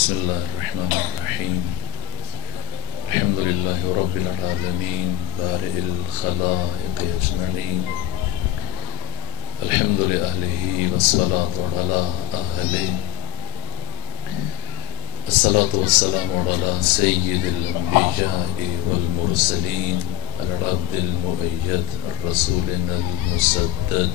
بسم الله الرحمن الرحيم. الحمد لله رب العالمين بارئ الخلائق أجمعين. الحمد لأهله والصلاة على أهله. الصلاة والسلام على سيد الأنبياء والمرسلين العبد المؤيد رسولنا المسدد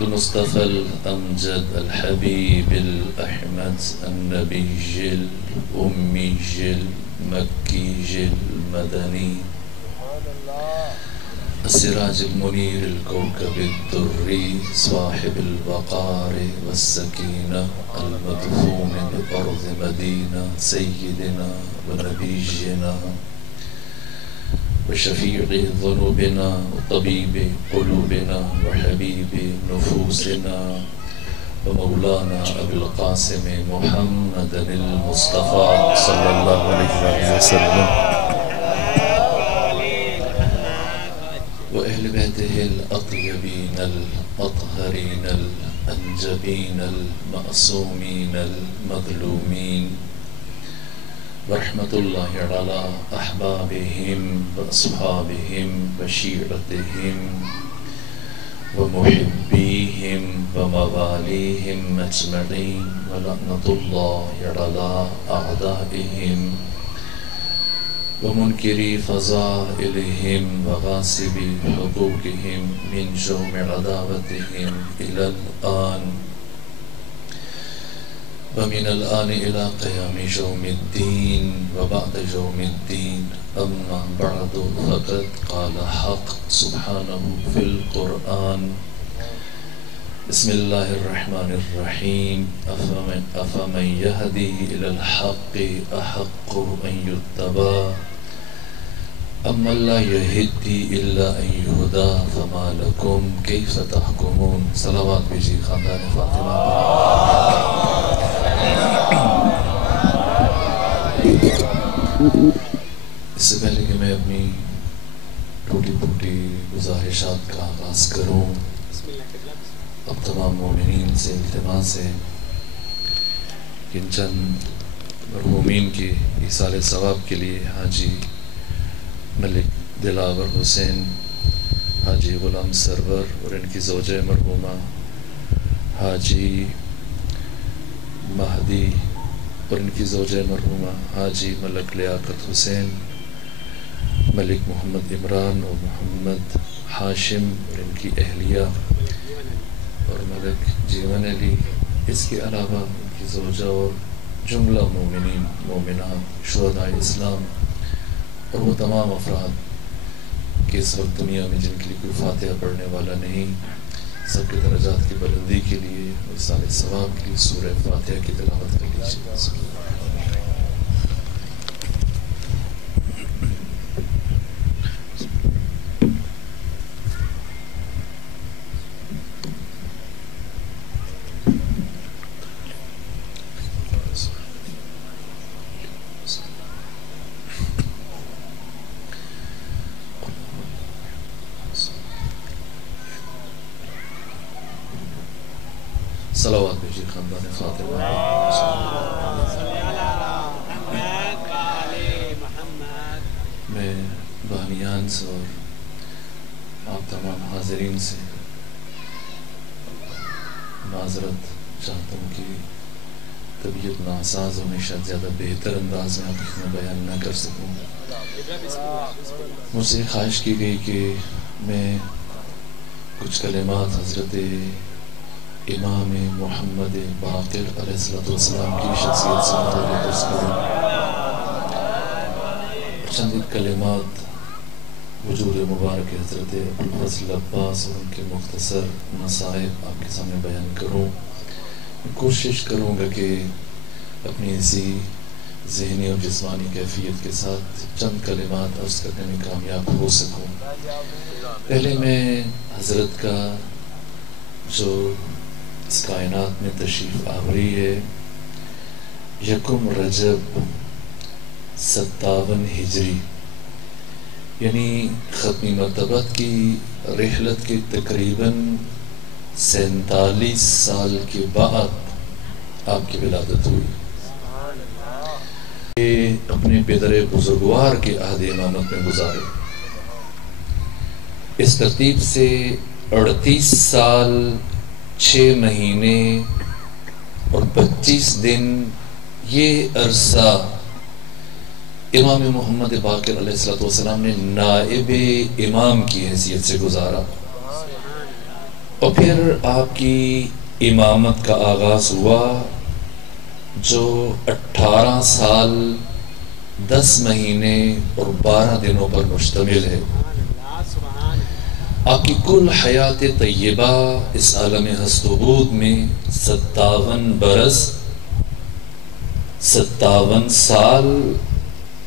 المصطفى الأمجد الحبيب الأحمد النبي الأمي المكي المدني السراج المنير الكوكب الدري صاحب الوقار والسكينة المدفون بأرض مدينة سيدنا ونبينا وشفيع ذنوبنا وطبيب قلوبنا وحبيب نفوسنا ومولانا أبي القاسم محمد المصطفى صلى الله عليه وسلم وأهل بيته الأطيبين الأطهرين الأنجبين المأسومين المظلومين ورحمة الله على أحبابهم وأصحابهم وشيعتهم ومحبيهم ومواليهم أجمعين ولعنة الله على أعدائهم ومنكري فضائلهم وغاصبي حقوقهم من جوم عداوتهم إلى الآن ومن الآن إلى قيام يوم الدين وبعد يوم الدين. أما بعد فقد قال حق سبحانه في القرآن بسم الله الرحمن الرحيم أفمن يهدي إلى الحق أحق أن يتبع أما لا يهدي إلا أن يهدى فما لكم كيف تحكمون. صلوات بجي خاندان فاطمہ. اس سے پہلے کہ میں اپنی ٹوٹی پھوٹی گزارشات کا آغاز کروں، اب تمام مومنین سے التماس ہے کہ ان چند مرحومین کی ایصال ثواب کے لیے حاجی ملک دلاور حسین، حاجی غلام سرور اور ان کی زوجہ مرحومہ حاجی مہدی اور ان کی زوجہ مرحومہ حاجی ملک لیاقت حسین، ملک محمد عمران اور محمد ہاشم اور ان کی اہلیہ اور ملک جیون علی، اس کے علاوہ ان کی زوجہ اور جملہ مومنین مومنات شہداء اسلام اور وہ تمام افراد کہ اس وقت دنیا میں جن کے لیے کوئی فاتحہ پڑھنے والا نہیں، سب کے درجات کی بلندی کے لیے اور ایصال ثواب کے لیے سورہ فاتحہ کی تلاوت کر لیجیے. صلوات بجی خاندان فاطمہ. میں بانیان سے اور آپ تمام حاضرین سے معذرت چاہتا ہوں کہ طبیعت ناساز ہونے شاید زیادہ بہتر انداز میں آپ میں بیان نہ کر سکوں. مجھ سے خواہش کی گئی کہ میں کچھ کلمات حضرت امام محمد باقر علیہ السلام کی شخصیت سے متعلق کروں. چند کلمات وجود مبارک حضرت ابوالفضل عباس اور ان کے مختصر نصائح آپ کے سامنے بیان کروں. کوشش کروں گا کہ اپنی اسی ذہنی اور جسمانی کیفیت کے ساتھ چند کلمات عرض کرنے میں کامیاب ہو سکوں. پہلے میں حضرت کا جو اس کائنات میں تشریف آوری ہے، یکم رجب 57 ہجری یعنی ختمی مرتبت کی رحلت کے تقریباً 47 سال کے بعد آپ کی ولادت ہوئی. اپنے پدر بزرگوار کے عہد امامت میں گزارے. اس ترتیب سے 38 سال 6 مہینے اور 25 دن یہ عرصہ امام محمد باقر علیہ السلام نے نائب امام کی حیثیت سے گزارا. اور پھر آپ کی امامت کا آغاز ہوا جو 18 سال 10 مہینے اور 12 دنوں پر مشتمل ہے. آپ کی کل حیات طیبہ اس عالم ہست و بود میں 57 برس 57 سال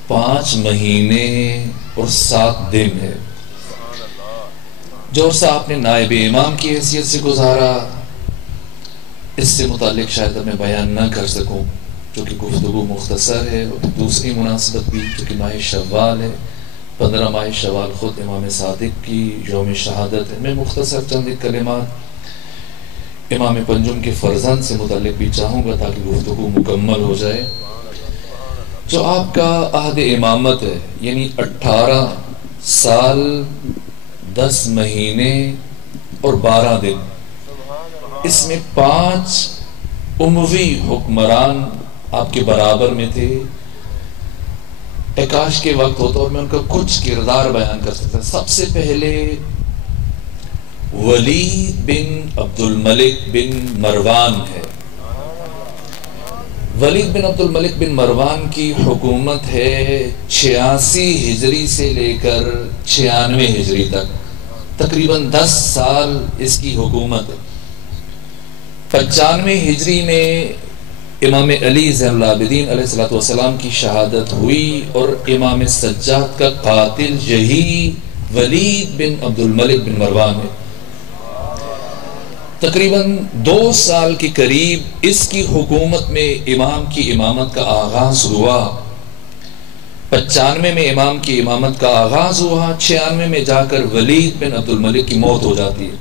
5 مہینے اور 7 دن ہے. جو عرصہ آپ نے نائب امام کی حیثیت سے گزارا، اس سے متعلق شاید میں بیان نہ کر سکوں کیونکہ گفتگو مختصر ہے. اور دوسری مناسبت بھی کیونکہ ماہ شوال ہے، 15 ماہ شوال خود امام صادق کی یوم شہادت ہے. میں مختصر چند کلمات امام پنجم کے فرزند سے متعلق بھی چاہوں گا تاکہ گفتگو مکمل ہو جائے. جو آپ کا عہد امامت ہے یعنی 18 سال 10 مہینے اور 12 دن، اس میں 5 اموی حکمران آپ کے برابر میں تھے. کاش کے وقت ہوتا اور میں ان کا کچھ کردار بیان کر سکتا. سب سے پہلے ولید بن عبد الملک بن مروان ہے. ولید بن عبد الملک بن مروان کی حکومت ہے 86 ہجری سے لے کر 96 ہجری تک، تقریباً 10 سال اس کی حکومت ہے. 95 ہجری میں امام علی زین العابدین علیہ السلام کی شہادت ہوئی اور امام سجاد کا قاتل یہی ولید بن عبد الملک بن مروان ہے. تقریباً 2 سال کے قریب اس کی حکومت میں امام کی امامت کا آغاز ہوا. 95 میں امام کی امامت کا آغاز ہوا، 96 میں جا کر ولید بن عبد الملک کی موت ہو جاتی ہے.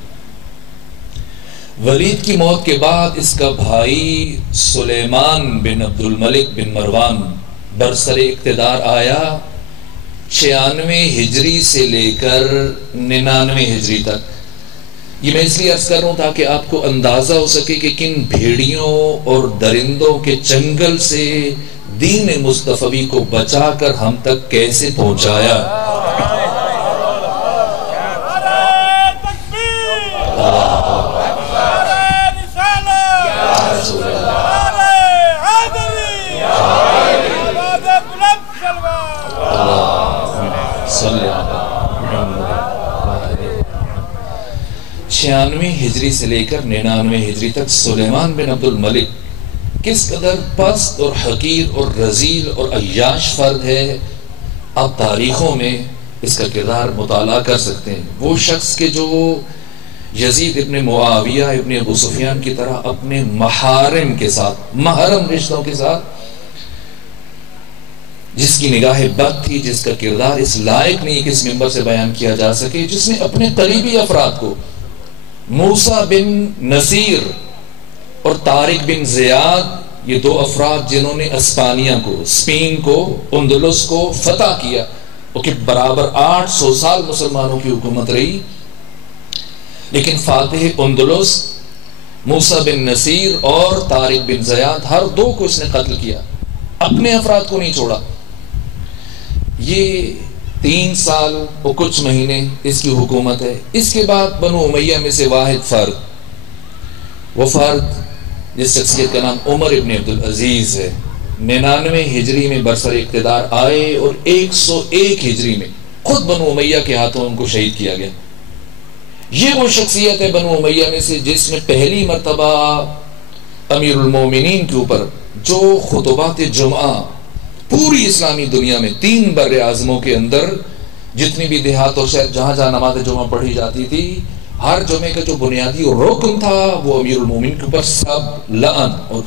ولید کی موت کے بعد اس کا بھائی سلیمان بن عبد الملک بن مروان برسر اقتدار آیا 96 ہجری سے لے کر 99 ہجری تک. یہ میں اس لیے عرض کر رہا ہوں تاکہ آپ کو اندازہ ہو سکے کہ کن بھیڑیوں اور درندوں کے چنگل سے دین مصطفی کو بچا کر ہم تک کیسے پہنچایا. ہجری سے لے کر 99 ہجری تک سلیمان بن عبد الملک کس قدر پست اور حقیر اور رذیل اور عیاش فرد ہے، آپ تاریخوں میں اس کا کردار مطالعہ کر سکتے ہیں. وہ شخص کے جو یزید ابن معاویہ ابن ابو سفیان کی طرح اپنے محارم کے ساتھ، محرم رشتوں کے ساتھ، جس کی نگاہ بد تھی، جس کا کردار اس لائق نہیں کہ اس منبر سے بیان کیا جا سکے، جس نے اپنے قریبی افراد کو موسیٰ بن نصیر اور طارق بن زیاد، یہ 2 افراد جنہوں نے اسپانیہ کو، اسپین کو، اندلس کو فتح کیا، وہ کہ برابر 800 سال مسلمانوں کی حکومت رہی، لیکن فاتح اندلس موسیٰ بن نصیر اور طارق بن زیاد ہر 2 کو اس نے قتل کیا، اپنے افراد کو نہیں چھوڑا. یہ 3 سال اور کچھ مہینے اس کی حکومت ہے. اس کے بعد بنو امیہ میں سے واحد فرد، وہ فرد جس شخصیت کا نام عمر ابن عبد العزیز ہے، 99 ہجری میں برسر اقتدار آئے اور 101 ہجری میں خود بنو امیہ کے ہاتھوں ان کو شہید کیا گیا. یہ وہ شخصیت ہے بنو امیہ میں سے جس میں پہلی مرتبہ امیر المومنین کے اوپر جو خطبات جمعہ پوری اسلامی دنیا میں 3 بر اعظموں کے اندر جتنی بھی دیہات اور شہر جہاں جہاں نماز جمعہ پڑھی جاتی تھی، ہر جمعے کا جو بنیادی رکن تھا وہ امیر المومنین کے اوپر سب لعن اور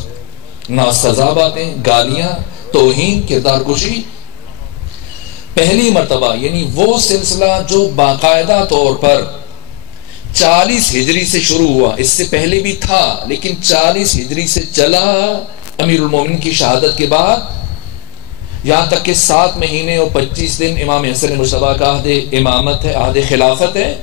ناسزا باتیں، گالیاں، توہین، کردار کشی. پہلی مرتبہ یعنی وہ سلسلہ جو باقاعدہ طور پر 40 ہجری سے شروع ہوا، اس سے پہلے بھی تھا لیکن 40 ہجری سے چلا امیر المومنین کی شہادت کے بعد، یہاں تک کہ 7 مہینے اور 25 دن امام حسن مجتبیٰ کا عہد امامت ہے، عہد خلافت ہے.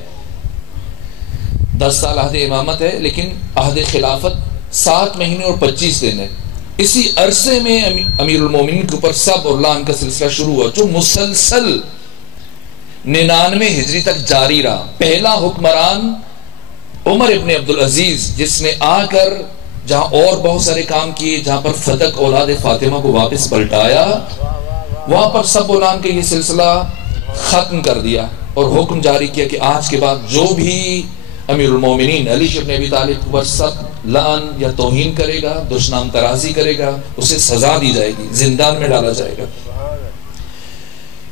10 سال عہد امامت ہے لیکن عہد خلافت 7 مہینے اور 25 دن ہے. اسی عرصے میں امیر المومنین کے اوپر صبر اور لعن کا سلسلہ شروع ہوا جو مسلسل 99 ہجری تک جاری رہا. پہلا حکمران عمر ابن عبدالعزیز، جس نے آ کر جہاں اور بہت سارے کام کیے، جہاں پر فتق اولاد فاطمہ کو واپس پلٹایا، وہاں پر سب اولان کے یہ سلسلہ ختم کر دیا اور حکم جاری کیا کہ آج کے بعد جو بھی امیر المومنین علی ابن ابی طالب پر سب لعن یا توہین کرے گا، دشنام ترازی کرے گا، اسے سزا دی جائے گی، زندان میں ڈالا جائے گا.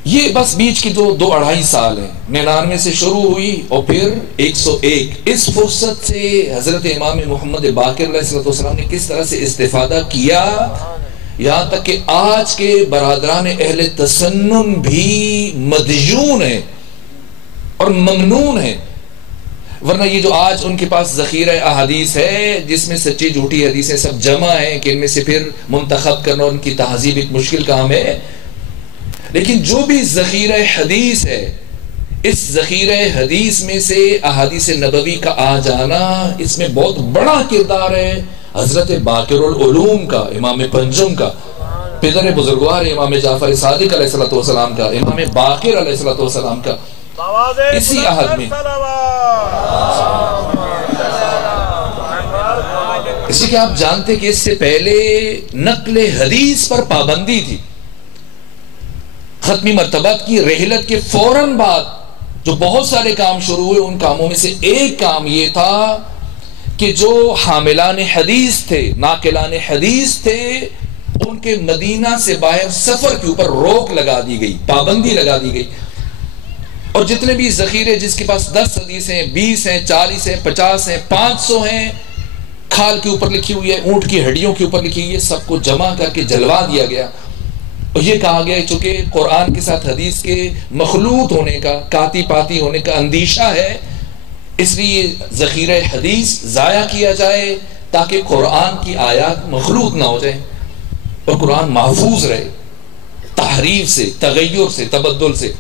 یہ بس بیچ کی 2-2.5 سال ہیں. 99 سے شروع ہوئی اور پھر 101. اس فرصت سے حضرت امام محمد باقر علیہ السلام نے کس طرح سے استفادہ کیا، یہاں تک کہ آج کے برادران اہل تسنن بھی مدیون ہیں اور ممنون ہیں. ورنہ یہ جو آج ان کے پاس ذخیرہ احادیث ہے جس میں سچی جھوٹی حدیثیں سب جمع ہیں کہ ان میں سے پھر منتخب کرنا ان کی تہذیب ایک مشکل کام ہے، لیکن جو بھی ذخیرہ حدیث ہے، اس ذخیرہ حدیث میں سے احادیث نبوی کا آ جانا، اس میں بہت بڑا کردار ہے حضرت باقر العلوم کا، امام پنجم کا، پدر بزرگوار امام جعفر صادق علیہ السلام کا، امام باقر علیہ السلام کا. اسی عہد میں اسی کہ آپ جانتے کہ اس سے پہلے نقل حدیث پر پابندی تھی. ختمی مرتبت کی رحلت کے فوراً بعد جو بہت سارے کام شروع ہوئے، ان کاموں میں سے ایک کام یہ تھا کہ جو حاملان حدیث تھے، ناقلان حدیث تھے، ان کے مدینہ سے باہر سفر کے اوپر روک لگا دی گئی، پابندی لگا دی گئی. اور جتنے بھی ذخیرے جس کے پاس 10 حدیث ہیں، 20 ہیں، 40 ہیں، 50 ہیں، 500 ہیں، کھال کے اوپر لکھی ہوئی ہے، اونٹ کی ہڈیوں کے اوپر لکھی ہوئی ہے، سب کو جمع کر کے جلوا دیا گیا. اور یہ کہا گیا چونکہ قرآن کے ساتھ حدیث کے مخلوط ہونے کا، کاتی پاتی ہونے کا اندیشہ ہے، اس لیے ذخیرہ حدیث ضائع کیا جائے تاکہ قرآن کی آیات مخلوط نہ ہو جائے اور قرآن محفوظ رہے تحریف سے، تغیر سے، تبدل سے.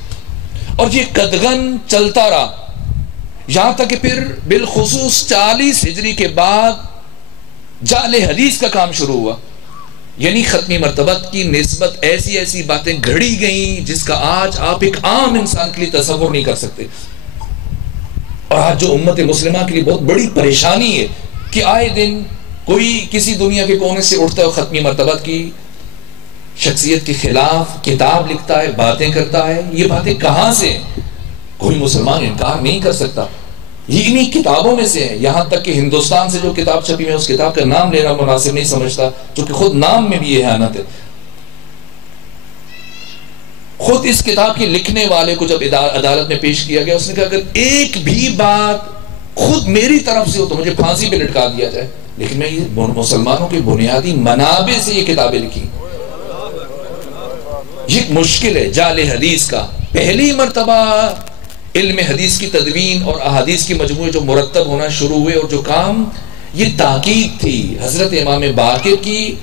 اور یہ قدغن چلتا رہا یہاں تک کہ پھر بالخصوص 40 ہجری کے بعد جعل حدیث کا کام شروع ہوا. یعنی ختمی مرتبت کی نسبت ایسی ایسی باتیں گھڑی گئیں جس کا آج آپ ایک عام انسان کے لیے تصور نہیں کر سکتے. اور آج جو امت مسلمہ کے لیے بہت بڑی پریشانی ہے کہ آئے دن کوئی کسی دنیا کے کونے سے اٹھتا ہے، ختمی مرتبت کی شخصیت کے خلاف کتاب لکھتا ہے، باتیں کرتا ہے. یہ باتیں کہاں سے ہیں؟ کوئی مسلمان انکار نہیں کر سکتا. یہ انہی کتابوں میں سے ہے. یہاں تک کہ ہندوستان سے جو کتاب چھپی میں اس کتاب کا نام لینا مناسب نہیں سمجھتا، چونکہ خود نام میں بھی یہ اہانت ہے. خود اس کتاب کے لکھنے والے کو جب عدالت میں پیش کیا گیا، اس نے کہا اگر ایک بھی بات خود میری طرف سے ہو تو مجھے پھانسی پہ لٹکا دیا جائے، لیکن میں یہ مسلمانوں کے بنیادی منابع سے یہ کتابیں لکھی. یہ مشکل ہے جعل حدیث کا. پہلی مرتبہ علم حدیث کی تدوین اور احادیث کی مجموعے جو مرتب ہونا شروع ہوئے، اور جو کام یہ تاکید تھی حضرت امام باقر کی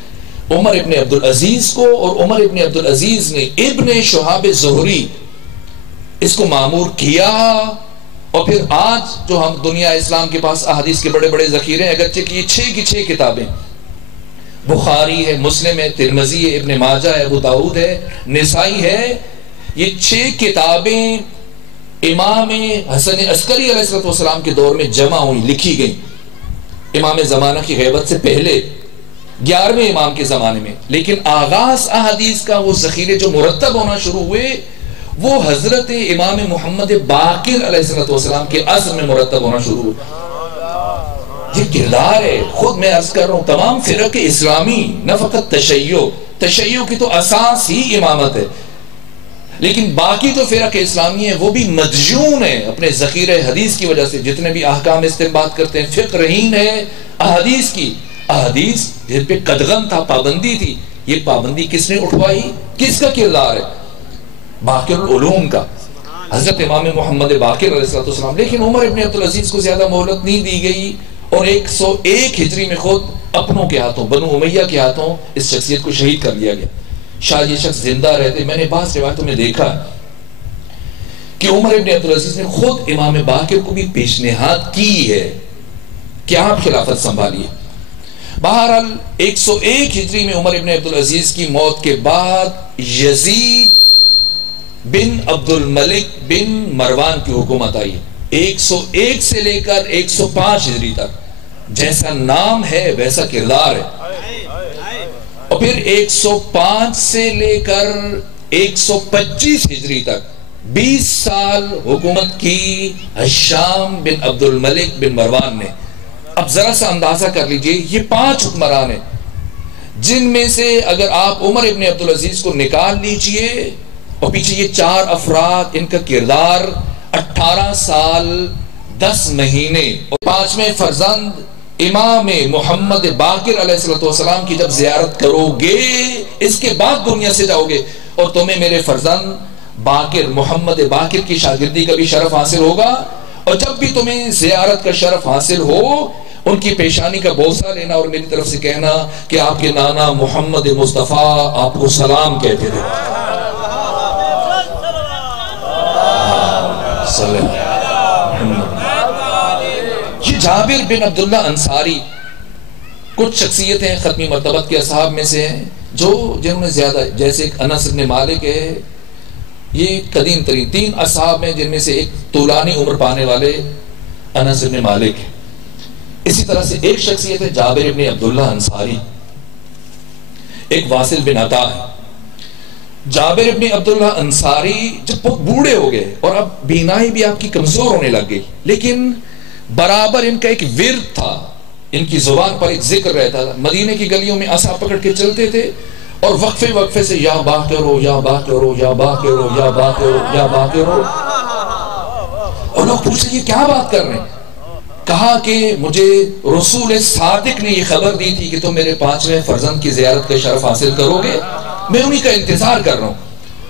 عمر ابن عبدالعزیز کو، اور عمر ابن عبدالعزیز نے ابن شہاب زہری اس کو مامور کیا. اور پھر آج جو ہم دنیا اسلام کے پاس احادیث کے بڑے بڑے ذخیرے ہیں، اگرچہ کہ یہ 6 کی 6 کتابیں، بخاری ہے، مسلم ہے، ترمذی ہے، ابن ماجہ ہے، ابو داؤد ہے، نسائی ہے، یہ 6 کتابیں امام حسن عسکری علیہ السلام کے دور میں جمع ہوئی، لکھی گئی، امام زمانہ کی غیبت سے پہلے 11ویں امام کے زمانے میں. لیکن آغاز احادیث کا وہ ذخیرے جو مرتب ہونا شروع ہوئے وہ حضرت امام محمد باقر علیہ السلام کے عصر میں مرتب ہونا شروع ہوئے. یہ کردار ہے. خود میں عرض کر رہا ہوں تمام فرق اسلامی، نہ فقط تشیع کی تو اساس ہی امامت ہے، لیکن باقی جو فرق اسلامی ہیں وہ بھی مدیون ہیں اپنے ذخیرہ حدیث کی وجہ سے. جتنے بھی احکام استنباط کرتے ہیں، فقہ رہین ہے احادیث کی. احادیث جن پہ قدغن تھا، پابندی تھی، یہ پابندی کس نے اٹھوائی؟ کس کا کردار ہے؟ باقر العلوم کا. حضرت امام محمد باقر علیہ السلام. لیکن عمر ابن عبدالعزیز کو زیادہ مہلت نہیں دی گئی اور 101 ہجری میں خود اپنوں کے ہاتھوں، بنو امیہ کے ہاتھوں اس شخصیت کو شہید کر لیا گیا. شاید یہ شخص زندہ رہتے. میں نے بعض روایتوں میں دیکھا کہ عمر ابن عبدالعزیز نے خود امام باقر کو بھی پیشنہاد کی ہے کہ آپ خلافت سنبھالیے. بہرحال 101 ہجری میں عمر ابن عبدالعزیز کی موت کے بعد یزید بن عبد الملک بن مروان کی حکومت آئی. 101 سے لے کر 105 ہجری تک جیسا نام ہے ویسا کردار ہے. اور پھر 105 سے لے کر 125 ہجری تک 20 سال حکومت کی ہشام بن عبد الملک بن مروان نے. اب ذرا سا اندازہ کر لیجئے یہ 5 حکمران ہیں جن میں سے اگر آپ عمر ابن عبدالعزیز کو نکال لیجئے اور پیچھے یہ 4 افراد، ان کا کردار 18 سال 10 مہینے اور 5ویں فرزند امام محمد باقر علیہ السلام کی جب زیارت کرو گے اس کے بعد دنیا سے جاؤ گے اور تمہیں میرے فرزند باقر محمد باقر کی شاگردی کا بھی شرف حاصل ہوگا. اور جب بھی تمہیں زیارت کا شرف حاصل ہو ان کی پیشانی کا بوسہ لینا اور میری طرف سے کہنا کہ آپ کے نانا محمد مصطفیٰ آپ کو سلام کہتے تھے. یہ جابر بن عبداللہ انصاری کچھ شخصیتیں ختمی مرتبت کے اصحاب میں سے ہیں جو جنہوں نے زیادہ، جیسے ایک انس بن مالک ہے، یہ قدیم ترین 3 اصحاب ہیں جن میں سے ایک طولانی عمر پانے والے انس بن مالک ہے. اسی طرح سے ایک شخصیت ہے جابر بن عبداللہ انصاری، ایک واصل بن عطا ہے. جابر بن عبداللہ انصاری جب بہت بوڑھے ہو گئے اور اب بینائی بھی آپ کی کمزور ہونے لگ گئی، لیکن برابر ان کا ایک ورد تھا، ان کی زبان پر ایک ذکر رہتا تھا. مدینے کی گلیوں میں عصا پکڑ کے چلتے تھے اور وقفے وقفے سے یا باقر ہو یا باقر ہو یا باقر ہو یا باقر ہو یا باقر ہو. اور لوگ پوچھتے یہ کیا بات کر رہے ہیں؟ کہا کہ مجھے رسول صادق نے یہ خبر دی تھی کہ تم میرے 5ویں فرزند کی زیارت کا شرف حاصل کرو گے، میں انہی کا انتظار کر رہا ہوں.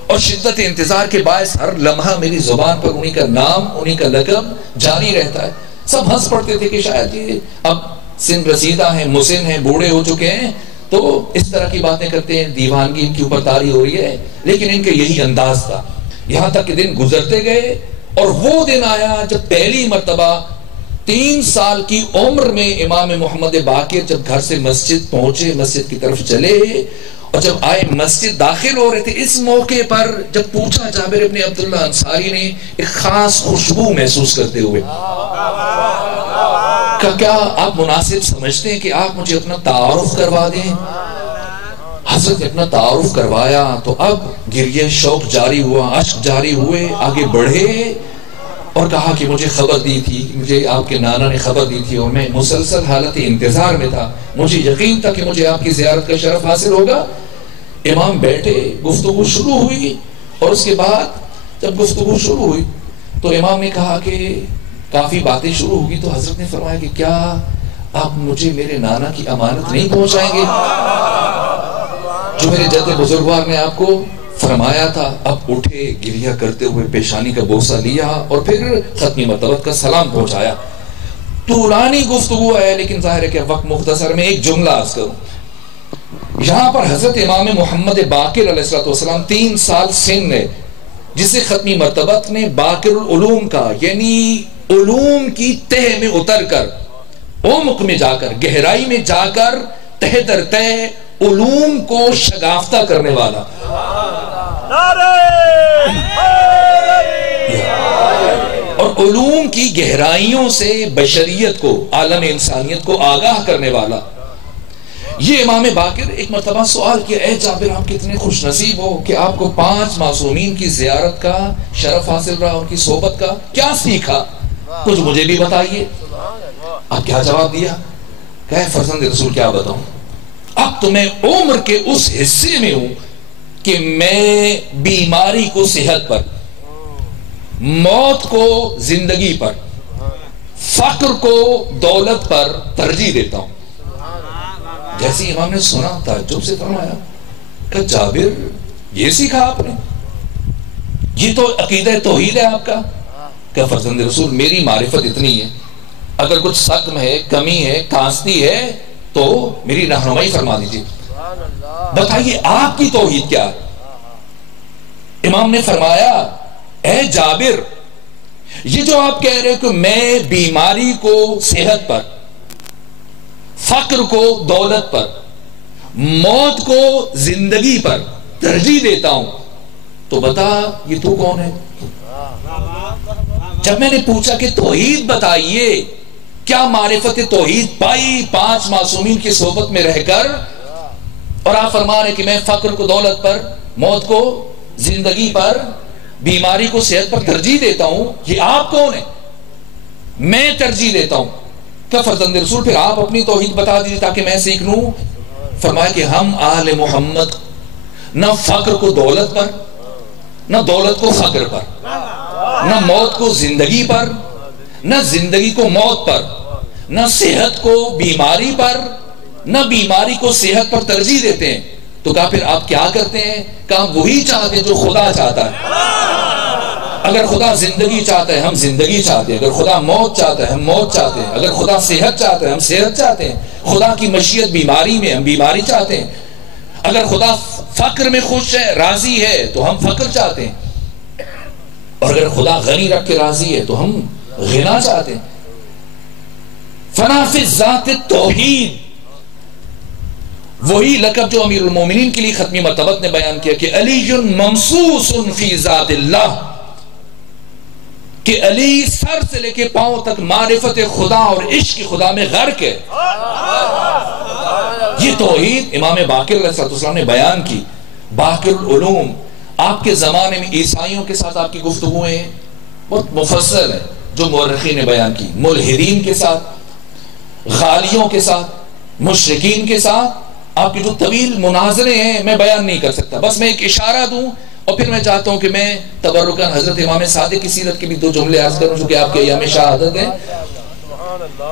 اور شدت انتظار کے باعث ہر لمحہ میری زبان پر انہی کا نام، انہی کا لقب جاری رہتا ہے. سب ہنس پڑتے تھے کہ شاید یہ اب سن رسیدہ ہیں، مسن ہیں، بوڑھے ہو چکے ہیں تو اس طرح کی باتیں کرتے ہیں، دیوانگی ان کے اوپر طاری ہو رہی ہے. لیکن ان کا یہی انداز تھا. یہاں تک کہ دن گزرتے گئے اور وہ دن آیا جب پہلی مرتبہ 3 سال کی عمر میں امام محمد باقر جب گھر سے مسجد پہنچے، مسجد کی طرف چلے اور جب آئے مسجد داخل ہو رہے تھے، اس موقع پر جب پوچھا جابر ابن عبداللہ انصاری نے ایک خاص خوشبو محسوس کرتے ہوئے کہ کیا آپ مناسب سمجھتے ہیں کہ آپ مجھے اپنا تعارف کروا دیں؟ حضرت نے اپنا تعارف کروایا تو اب گریہ شوق جاری ہوا، اشک جاری ہوئے، آگے بڑھے اور کہا کہ مجھے خبر دی تھی، مجھے آپ کے نانا نے خبر دی تھی اور میں مسلسل حالت انتظار میں تھا، مجھے یقین تھا کہ مجھے آپ کی زیارت کا شرف حاصل ہوگا. امام بیٹھے، گفتگو شروع ہوئی اور اس کے بعد جب گفتگو شروع ہوئی تو امام نے کہا کہ کافی باتیں شروع ہوگی تو حضرت نے فرمایا کہ کیا آپ مجھے میرے نانا کی امانت نہیں پہنچائیں گے جو میرے جد بزرگوار نے آپ کو فرمایا تھا. اب اٹھے، گریہ کرتے ہوئے پیشانی کا بوسہ لیا اور پھر ختمی مرتبت کا سلام پہنچایا. طولانی گفتگو ہے لیکن ظاہر ہے کہ وقت مختصر میں ایک جملہ عرض کروں. یہاں پر حضرت امام محمد باقر علیہ السلام 3 سال سن ہے جسے ختمی مرتبت نے باقر العلوم کا، یعنی علوم کی تہ میں اتر کر، عمق میں جا کر، گہرائی میں جا کر، تہ در تہ علوم کو شگافتہ کرنے والا، اور علوم کی گہرائیوں سے بشریت کو، عالم انسانیت کو آگاہ کرنے والا، یہ امام باقر ایک مرتبہ سوال کیا، اے جابر آپ کتنے خوش نصیب ہو کہ آپ کو 5 معصومین کی زیارت کا شرف حاصل رہا، ان کی صحبت کا کیا سیکھا، کچھ مجھے بھی بتائیے. آپ کیا جواب دیا؟ کہ فرزند رسول کیا بتاؤں، اب تو میں عمر کے اس حصے میں ہوں کہ میں بیماری کو صحت پر، موت کو زندگی پر، فقر کو دولت پر ترجیح دیتا ہوں. جیسے امام نے سنا تعجب سے فرمایا کہ جابر یہ سیکھا آپ نے؟ یہ تو عقیدہ توحید ہے آپ کا؟ کہ فرزند رسول میری معرفت اتنی ہے، اگر کچھ سقم ہے، کمی ہے، کانستی ہے تو میری رہنمائی فرما دیجیے، بتائیے آپ کی توحید کیا ہے؟ امام نے فرمایا اے جابر، یہ جو آپ کہہ رہے کہ میں بیماری کو صحت پر، فقر کو دولت پر، موت کو زندگی پر ترجیح دیتا ہوں، تو بتا یہ تو کون ہے؟ جب میں نے پوچھا کہ توحید بتائیے، کیا معرفت توحید پائی 5 معصومین کی صحبت میں رہ کر، اور آپ فرما رہے کہ میں فقر کو دولت پر، موت کو زندگی پر، بیماری کو صحت پر ترجیح دیتا ہوں، یہ آپ کون ہیں؟ میں ترجیح دیتا ہوں۔ کہ فرزند رسول پھر آپ اپنی توحید بتا دیجیے تاکہ میں سیکھ لوں۔ فرمایا کہ ہم آل محمد نہ فقر کو دولت پر، نہ دولت کو فقر پر، نہ موت کو زندگی پر، نہ زندگی کو موت پر، نہ صحت کو بیماری پر، نہ بیماری کو صحت پر ترجیح دیتے ہیں۔ تو کہا پھر آپ کیا کرتے ہیں؟ کہا وہی چاہتے ہیں جو خدا چاہتا ہے۔ اگر خدا زندگی چاہتا ہے ہم زندگی چاہتے ہیں، اگر خدا موت چاہتا ہے ہم موت چاہتے ہیں، اگر خدا صحت چاہتا ہے ہم صحت چاہتے ہیں، خدا کی مشیت بیماری میں ہم بیماری چاہتے ہیں، اگر خدا فقر میں خوش ہے راضی ہے تو ہم فقر چاہتے ہیں، اور اگر خدا غنی رکھ کے راضی ہے تو ہم غنا چاہتے ہیں۔ فنا فی ذات توحید، وہی لقب جو امیر المومنین کے لیے ختمی مرتبت نے بیان کیا کہ علی ممسوس فی ذات اللہ، کہ علی سر سے لے کے پاؤں تک معرفت خدا اور عشق خدا میں غرق ہے۔ یہ توحید امام باقر علیہ السلام نے بیان کی۔ باقر العلوم، آپ کے زمانے میں عیسائیوں کے ساتھ آپ کی گفتگویں بہت مفصل ہیں جو مورخین نے بیان کی، ملحدین کے ساتھ، غالیوں کے ساتھ، مشرکین کے ساتھ آپ کی جو طویل مناظرے ہیں میں بیان نہیں کر سکتا، بس میں ایک اشارہ دوں اور پھر میں چاہتا ہوں کہ میں تبرکاً حضرت امام صادق کی سیرت کے بھی 2 جملے عرض کروں جو کہ آپ کے ایام شہادت ہیں۔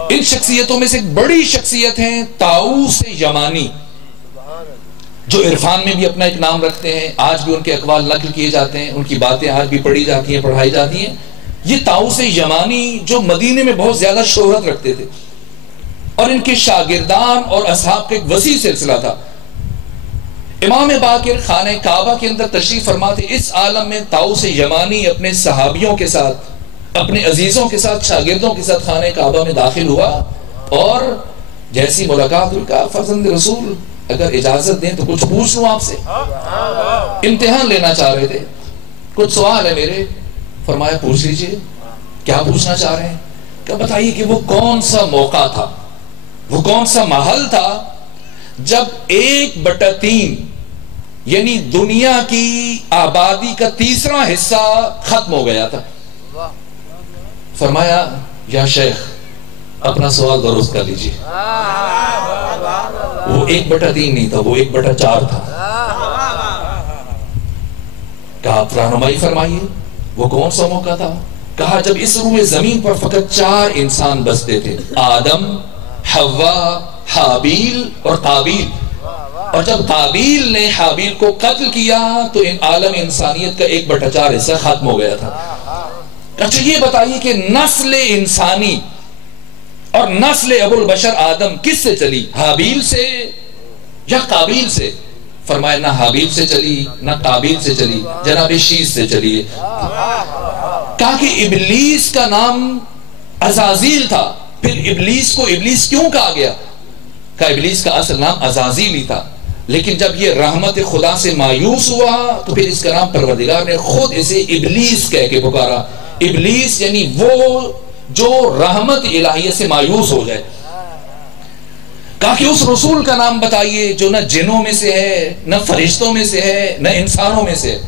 ان شخصیتوں میں سے ایک بڑی شخصیت ہیں طاؤوس یمانی، جو عرفان میں بھی اپنا ایک نام رکھتے ہیں، آج بھی ان کے اقوال نقل کیے جاتے ہیں، ان کی باتیں آج بھی پڑھی جاتی ہیں، پڑھائی جاتی ہیں۔ یہ طاؤوس یمانی جو مدینے میں بہت زیادہ شہرت رکھتے تھے، اور ان کے شاگردان اور اصحاب کا ایک وسیع سلسلہ تھا۔ امام باقر خانہ کعبہ کے اندر تشریف فرما تھے۔ اس عالم میں طاؤوس یمانی اپنے صحابیوں کے ساتھ، اپنے عزیزوں کے ساتھ، شاگردوں کے ساتھ خانہ کعبہ میں داخل ہوا، اور جیسی ملاقات ہوئی کہا فرزند رسول اگر اجازت دیں تو کچھ پوچھ لوں آپ سے، امتحان لینا چاہ رہے تھے، کچھ سوال ہے میرے۔ فرمایا پوچھ لیجئے، کیا پوچھنا چاہ رہے ہیں؟ کہ بتائیے کہ وہ کون سا موقع تھا، وہ کون سا محل تھا جب 1/3 یعنی دنیا کی آبادی کا 3واں حصہ ختم ہو گیا تھا۔ فرمایا یا شیخ اپنا سوال درست کر لیجئے، وہ 1/3 نہیں تھا، وہ 1/4 تھا۔ کہا آپ رہنمائی فرمائیے وہ کون سا موقع تھا؟ کہا جب اس روئے زمین پر فقط 4 انسان بستے تھے، آدم، حوا، حابیل اور قابیل، اور جب قابیل نے حابیل کو قتل کیا تو ان عالم انسانیت کا 1/4 حصہ ختم ہو گیا تھا۔ اچھا یہ بتائیے کہ نسل انسانی اور نسل ابو البشر آدم کس سے چلی، حابیل سے یا قابیل سے؟ فرمایا نہ حابیل سے چلی نہ قابیل سے چلی، جناب شیث سے چلی ہے۔ کہا کہ ابلیس کا نام عزازیل تھا، پھر ابلیس کو ابلیس کیوں کہا گیا؟ کہا ابلیس کا اصل نام عزازیل ہی تھا، لیکن جب یہ رحمت خدا سے مایوس ہوا تو پھر اس کا نام پروردگار نے خود اسے ابلیس کہہ کے پکارا۔ ابلیس یعنی وہ جو رحمت الہیہ سے مایوس ہو جائے۔ کہا کہ اس رسول کا نام بتائیے جو نہ جنوں میں سے ہے، نہ فرشتوں میں سے ہے، نہ انسانوں میں سے ہے۔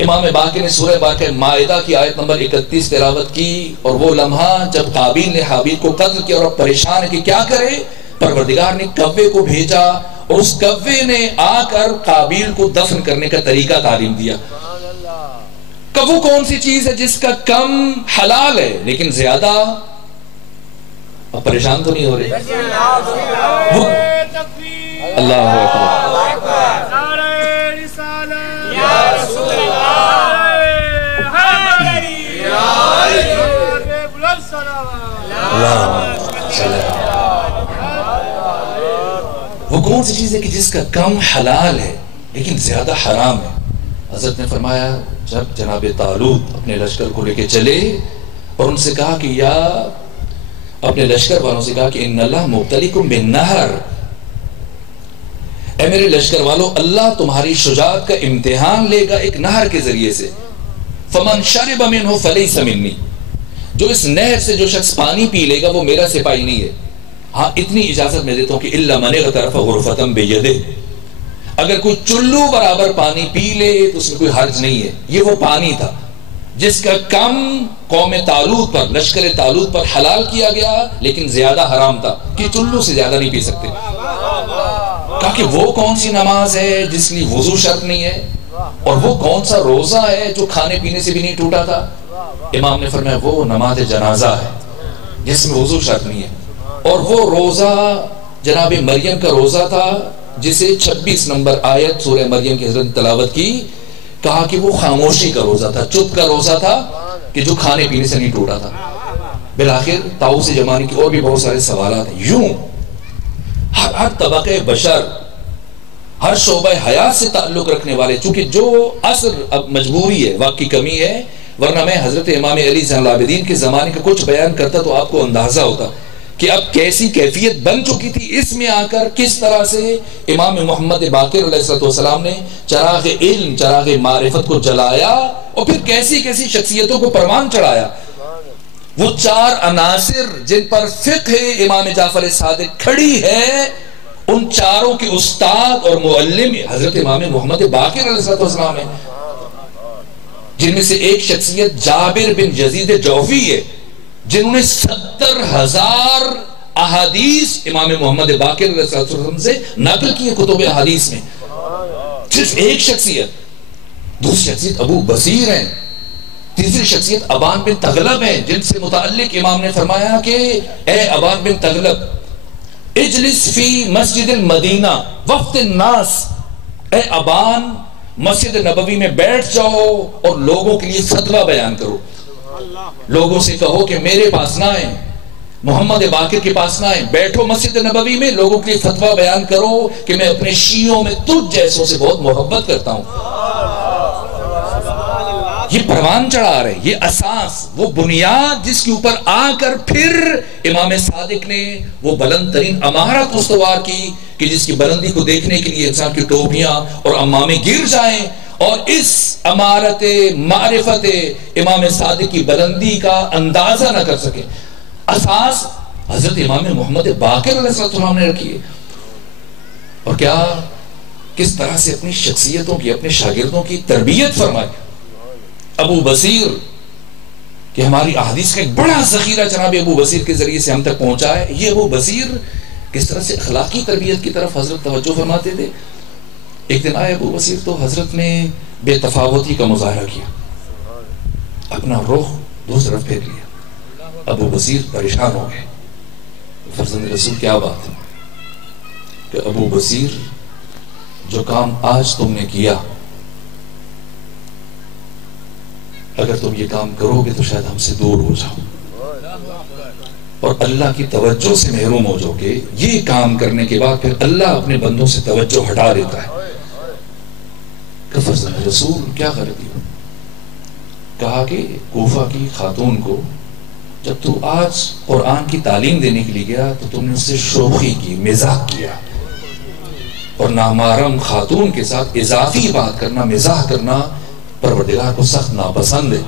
امام باقر نے سورہ باقر مائدہ کی آیت نمبر 31 تلاوت کی، اور وہ لمحہ جب قابیل نے حابیل کو قتل کیا اور اب پریشان ہے کہ کیا کرے، پروردگار نے کوے کو بھیجا، اور اس کوے نے آ کر قابیل کو دفن کرنے کا طریقہ تعلیم دیا۔ کوہ کون سی چیز ہے جس کا کم حلال ہے لیکن زیادہ؟ اب پریشان تو نہیں ہو رہے؟ اللہ اکبر، وہ کون سی چیز ہے کہ جس کا کم حلال ہے لیکن زیادہ حرام ہے؟ حضرت نے فرمایا جب جناب طالوت اپنے لشکر کو لے کے چلے اور ان سے کہا کہ یا اپنے لشکر والوں سے کہا کہ ان اللہ مبتلیکم بالنہر، اے میرے لشکر والوں، اللہ تمہاری شجاعت کا امتحان لے گا ایک نہر کے ذریعے سے، فمن شرب منہ فلیس منی، جو اس نہر سے جو شخص پانی پی لے گا وہ میرا سپاہی نہیں ہے۔ ہاں اتنی اجازت میں دیتا ہوں کہ الا من اغترف غرفۃ بیدہ، اگر کوئی چلو برابر پانی پی لے تو اس میں کوئی حرج نہیں ہے۔ یہ وہ پانی تھا جس کا کم قوم طالوت پر، لشکر طالوت پر حلال کیا گیا لیکن زیادہ حرام تھا کہ چلو سے زیادہ نہیں پی سکتے۔ کہا کہ وہ کون سی نماز ہے جس لیے وضو شرط نہیں ہے، اور وہ کون سا روزہ ہے جو کھانے پینے سے بھی نہیں ٹوٹا تھا؟ امام نے فرمایا وہ نماز جنازہ ہے جس میں وضو شرط نہیں ہے، اور وہ روزہ جناب مریم کا روزہ تھا جسے 26 نمبر آیت سورہ مریم کی حضرت تلاوت کی، کہا کہ وہ خاموشی کا روزہ تھا، چپ کا روزہ تھا کہ جو کھانے پینے سے نہیں ٹوٹا تھا۔ بالآخر طاؤس جمانی کی اور بھی بہت سارے سوالات ہیں۔ یوں ہر طبقے بشر، ہر شعبہ حیات سے تعلق رکھنے والے، چونکہ جو اصل اب مجبوری ہے، وقت کی کمی ہے، ورنہ میں حضرت امام علی زین العابدین کے زمانے کا کچھ بیان کرتا تو آپ کو اندازہ ہوتا کہ اب کیسی کیفیت بن چکی تھی۔ اس میں آ کر کس طرح سے امام محمد باقر علیہ السلام نے چراغ علم، چراغ معرفت کو جلایا، اور پھر کیسی کیسی شخصیتوں کو پروان چڑھایا۔ وہ 4 عناصر جن پر فقہ امام جعفر صادق کھڑی ہے، ان چاروں کے استاد اور معلم حضرت امام محمد باقر علیہ السلام ہے، جن میں سے ایک شخصیت جابر بن یزید جوفی ہے، جنہوں نے 70,000 احادیث امام محمد باقر علیہ السلام سے نقل کی کتب احادیث میں، صرف ایک شخصیت۔ دوسری شخصیت ابو بصیر ہیں، تیسری شخصیت ابان بن تغلب ہیں، جن سے متعلق امام نے فرمایا کہ اے ابان بن تغلب اجلس فی مسجد المدینہ وفد الناس، اے ابان مسجد نبوی میں بیٹھ جاؤ اور لوگوں کے لیے فتویٰ بیان کرو، لوگوں سے کہو کہ میرے پاس نہ آئیں، محمد باقر کے پاس نہ آئیں، بیٹھو مسجد نبوی میں، لوگوں کے لیے فتویٰ بیان کرو کہ میں اپنے شیعوں میں تجھ جیسوں سے بہت محبت کرتا ہوں۔ یہ پروان چڑھا رہے، یہ اساس، وہ بنیاد جس کے اوپر آ کر پھر امام صادق نے وہ بلند ترین عمارت استوار کی کہ جس کی بلندی کو دیکھنے کے لیے انسان کی ٹوپیاں اور امامے گر جائیں، اور اس عمارت معرفت امام صادق کی بلندی کا اندازہ نہ کر سکے۔ اساس حضرت امام محمد باقر علیہ السلام نے رکھی ہے، اور کیا کس طرح سے اپنی شخصیتوں کی، اپنے شاگردوں کی تربیت فرمائی۔ ابو بصیر کہ ہماری احادیث کا ایک بڑا ذخیرہ جناب ابو بصیر کے ذریعے سے ہم تک پہنچا ہے۔ یہ ابو بصیر کس طرح سے اخلاقی تربیت کی طرف حضرت توجہ فرماتے تھے۔ ایک دن آئے ابو بصیر تو حضرت نے بے تفاوتی کا مظاہرہ کیا، اپنا رخ دوسری طرف پھیر لیا۔ ابو بصیر پریشان ہو گئے، فرزند رسول کیا بات ہے؟ کہ ابو بصیر جو کام آج تم نے کیا، اگر تم یہ کام کرو گے تو شاید ہم سے دور ہو جاؤ اور اللہ کی توجہ سے محروم ہو جاؤ گے۔ یہ کام کرنے کے بعد پھر اللہ اپنے بندوں سے توجہ ہٹا دیتا ہے۔ کہ فرزند رسول کیا غلطی ہو؟ کہا کہ کوفہ کی خاتون کو جب تو آج قرآن کی تعلیم دینے کے لیے گیا تو تم نے اس سے شوخی کی، مزاح کیا، اور نامحرم خاتون کے ساتھ اضافی بات کرنا، مزاح کرنا پروردگار کو سخت ناپسند ہے۔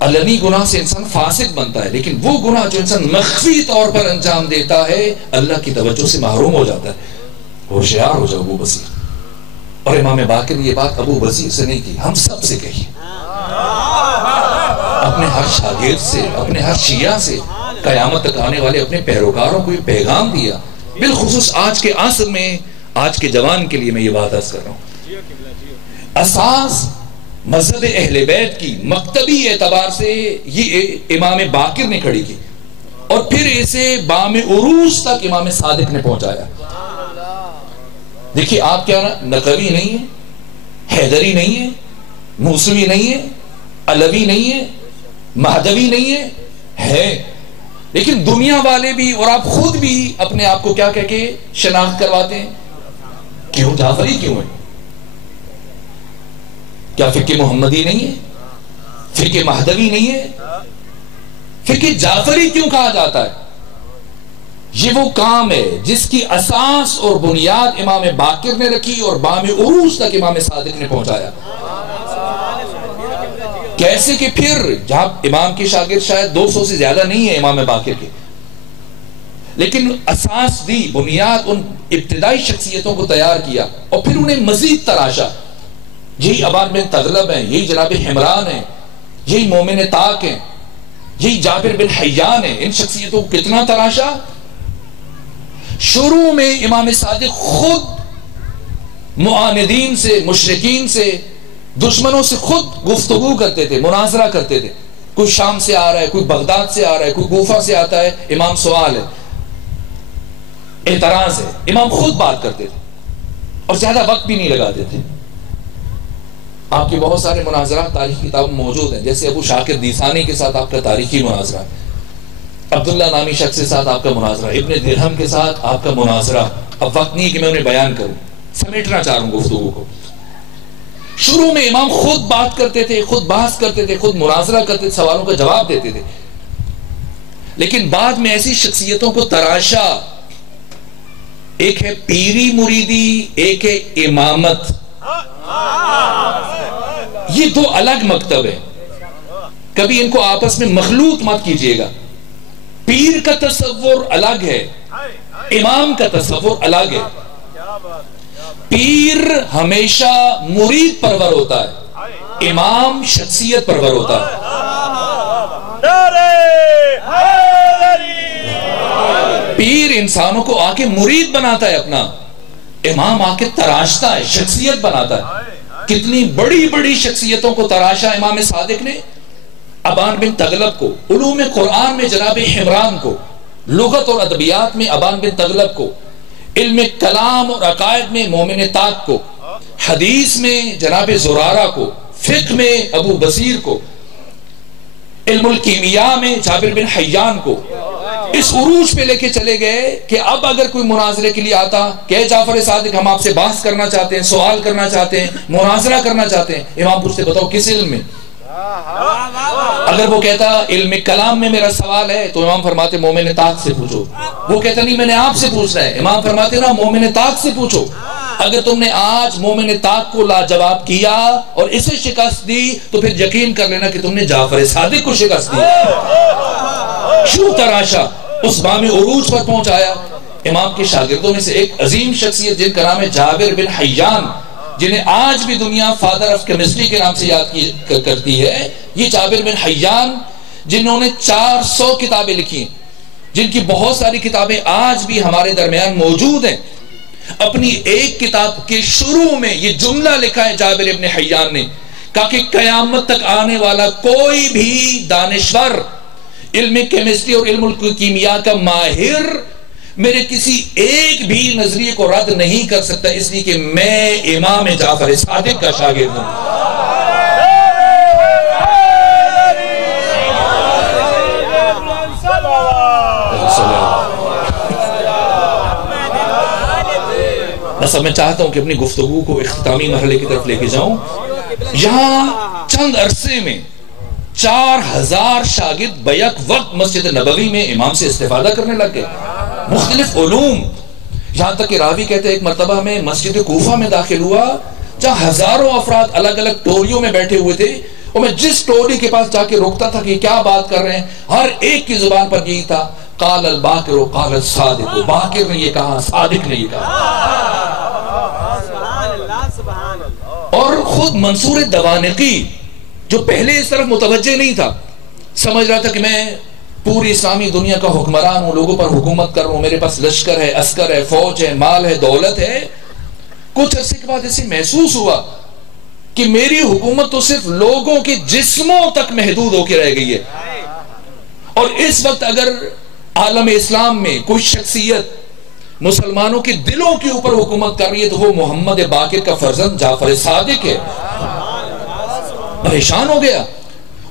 علنی گناہ سے انسان فاسق بنتا ہے، لیکن وہ گناہ جو انسان مخفی طور پر انجام دیتا ہے اللہ کی توجہ سے محروم ہو جاتا ہے۔ ہوشیار ہو جاؤ ابو بصیر۔ اور امام باقر نے یہ بات ابو بصیر سے نہیں کی، ہم سب سے کہی، اپنے ہر شاگرد سے، اپنے ہر شیعہ سے، قیامت تک آنے والے اپنے پیروکاروں کو یہ پیغام دیا۔ بالخصوص آج کے عصر میں، آج کے جوان کے لیے میں یہ بات عرض کر رہا ہوں۔ اساس مذہب اہل بیت کی مکتبی اعتبار سے یہ امام باقر نے کھڑی کی، اور پھر اسے بام عروج تک امام صادق نے پہنچایا۔ دیکھیے آپ کیا نقوی نہیں ہے، حیدری نہیں ہے، موسوی نہیں ہے، علوی نہیں ہے، مہدوی نہیں ہے لیکن دنیا والے بھی اور آپ خود بھی اپنے آپ کو کیا کہہ کے شناخت کرواتے ہیں؟ کیوں جعفری کیوں ہے؟ کیا فقہ محمدی نہیں ہے؟ فقہ مہدوی نہیں ہے؟ فقہ جعفری کیوں کہا جاتا ہے؟ یہ وہ کام ہے جس کی اساس اور بنیاد امام باقر نے رکھی اور بام عروج تک امام صادق نے پہنچایا. کیسے کہ پھر جہاں امام کے شاگرد شاید 200 سے زیادہ نہیں ہے امام باقر کے، لیکن اساس دی، بنیاد ان ابتدائی شخصیتوں کو تیار کیا اور پھر انہیں مزید تراشا. یہی ابان بن تغلب ہیں، یہی جناب حمران ہیں، یہی مومن طاق ہیں، یہی جابر بن حیان ہیں. ان شخصیتوں کو کتنا تراشا. شروع میں امام صادق خود معاندین سے، مشرکین سے، دشمنوں سے خود گفتگو کرتے تھے، مناظرہ کرتے تھے. کوئی شام سے آ رہا ہے، کوئی بغداد سے آ رہا ہے، کوئی کوفہ سے آتا ہے، امام سوال ہے، اعتراض ہے، امام خود بات کرتے تھے اور زیادہ وقت بھی نہیں لگاتے تھے. آپ کے بہت سارے مناظرات تاریخی کتاب میں موجود ہیں، جیسے ابو شاکر دیسانی کے ساتھ آپ کا تاریخی مناظرہ، عبداللہ نامی شخص کے ساتھ آپ کا مناظرہ، ابن درہم کے ساتھ آپ کا مناظرہ. اب وقت نہیں کہ میں انہیں بیان کروں، سمیٹنا چاہ رہا ہوں گفتگو کو. شروع میں امام خود بات کرتے تھے، خود بحث کرتے تھے، خود مناظرہ کرتے تھے، سوالوں کا جواب دیتے تھے. لیکن بعد میں ایسی شخصیتوں کو تراشا. ایک ہے پیری مریدی، ایک ہے امامت. یہ دو الگ مکتب ہے، کبھی ان کو آپس میں مخلوط مت کیجئے گا. پیر کا تصور الگ ہے، امام کا تصور الگ ہے. پیر ہمیشہ مرید پرور ہوتا ہے، امام شخصیت پرور ہوتا ہے. پیر انسانوں کو آ کے مرید بناتا ہے اپنا، امام آ کے تراشتا ہے، شخصیت بناتا ہے. کتنی بڑی بڑی شخصیتوں کو تراشا امام صادق نے. ابان بن تغلب کو، علوم قرآن میں جناب حمران کو، لغت اور ادبیات میں ابان بن تغلب کو، علم کلام اور عقائد میں مومن طاق کو، حدیث میں جناب زرارہ کو، فقہ میں ابو بصیر کو، علم الکیمیاء میں جابر بن حیان کو. اس عروج پہ لے کے چلے گئے کہ اب اگر کوئی مناظرے کے لیے آتا کہ جعفر صادق ہم آپ سے بحث کرنا چاہتے ہیں، سوال کرنا چاہتے ہیں، مناظرہ کرنا چاہتے ہیں. امام پوچھتے بتاؤ کس علم میں؟ اگر وہ کہتا علم کلام میں میرا سوال ہے تو امام فرماتے مومن طاق سے پوچھو. وہ کہتا نہیں میں نے آپ سے پوچھنا ہے، امام فرماتے نا مومن طاق سے پوچھو. اگر تم نے آج مومن طاق کو لاجواب کیا اور اسے شکست دی تو پھر یقین کر لینا کہ تم نے جعفر صادق کو شکست دی. شو تراشا، اس بام عروج پر پہنچایا. امام کے شاگردوں میں سے ایک عظیم شخصیت جن کا نام ہے جابر بن حیان، جنہیں آج بھی دنیا فادر آف کیمسٹری کے نام سے یاد کرتی ہے، یہ جابر بن حیان جنہوں نے 400 کتابیں لکھی ہیں، جن کی بہت ساری کتابیں آج بھی ہمارے درمیان موجود ہیں. اپنی ایک کتاب کے شروع میں یہ جملہ لکھا ہے جابر بن حیان نے، کہا کہ قیامت تک آنے والا کوئی بھی دانشور، علم کیمسٹری اور علم الکیمیاء کا ماہر میرے کسی ایک بھی نظریے کو رد نہیں کر سکتا، اس لیے کہ میں امام جعفر صادق کا شاگرد ہوں. بس اب میں چاہتا ہوں کہ اپنی گفتگو کو اختتامی مرحلے کی طرف لے کے جاؤں. یہاں چند عرصے میں 4000 شاگرد بیک وقت مسجد نبوی میں امام سے استفادہ کرنے لگ گئے، مختلف علوم. یہاں تک کہ راوی کہتے ہیں ایک مرتبہ میں مسجد کوفہ میں داخل ہوا جہاں ہزاروں افراد الگ الگ ٹولیوں میں بیٹھے ہوئے تھے، اور میں جس ٹولی کے پاس جا کے رکتا تھا کہ کیا بات کر رہے ہیں، ہر ایک کی زبان پر یہی تھا قال الباقر قال الصادق. باقر نے یہ کہا، صادق نے یہ کہا. اور خود منصور دوانقی جو پہلے اس طرف متوجہ نہیں تھا، سمجھ رہا تھا کہ میں پوری اسلامی دنیا کا حکمران ہوں، لوگوں پر حکومت کر رہا ہوں، میرے پاس لشکر ہے، عسکر ہے، فوج ہے، مال ہے، دولت ہے. کچھ عرصے کے بعد اسے محسوس ہوا کہ میری حکومت تو صرف لوگوں کے جسموں تک محدود ہو کے رہ گئی ہے. اور اس وقت اگر عالم اسلام میں کوئی شخصیت مسلمانوں کے دلوں کے اوپر حکومت کر رہی ہے تو وہ محمد باقر کا فرزند جعفر صادق ہے. پریشان ہو گیا.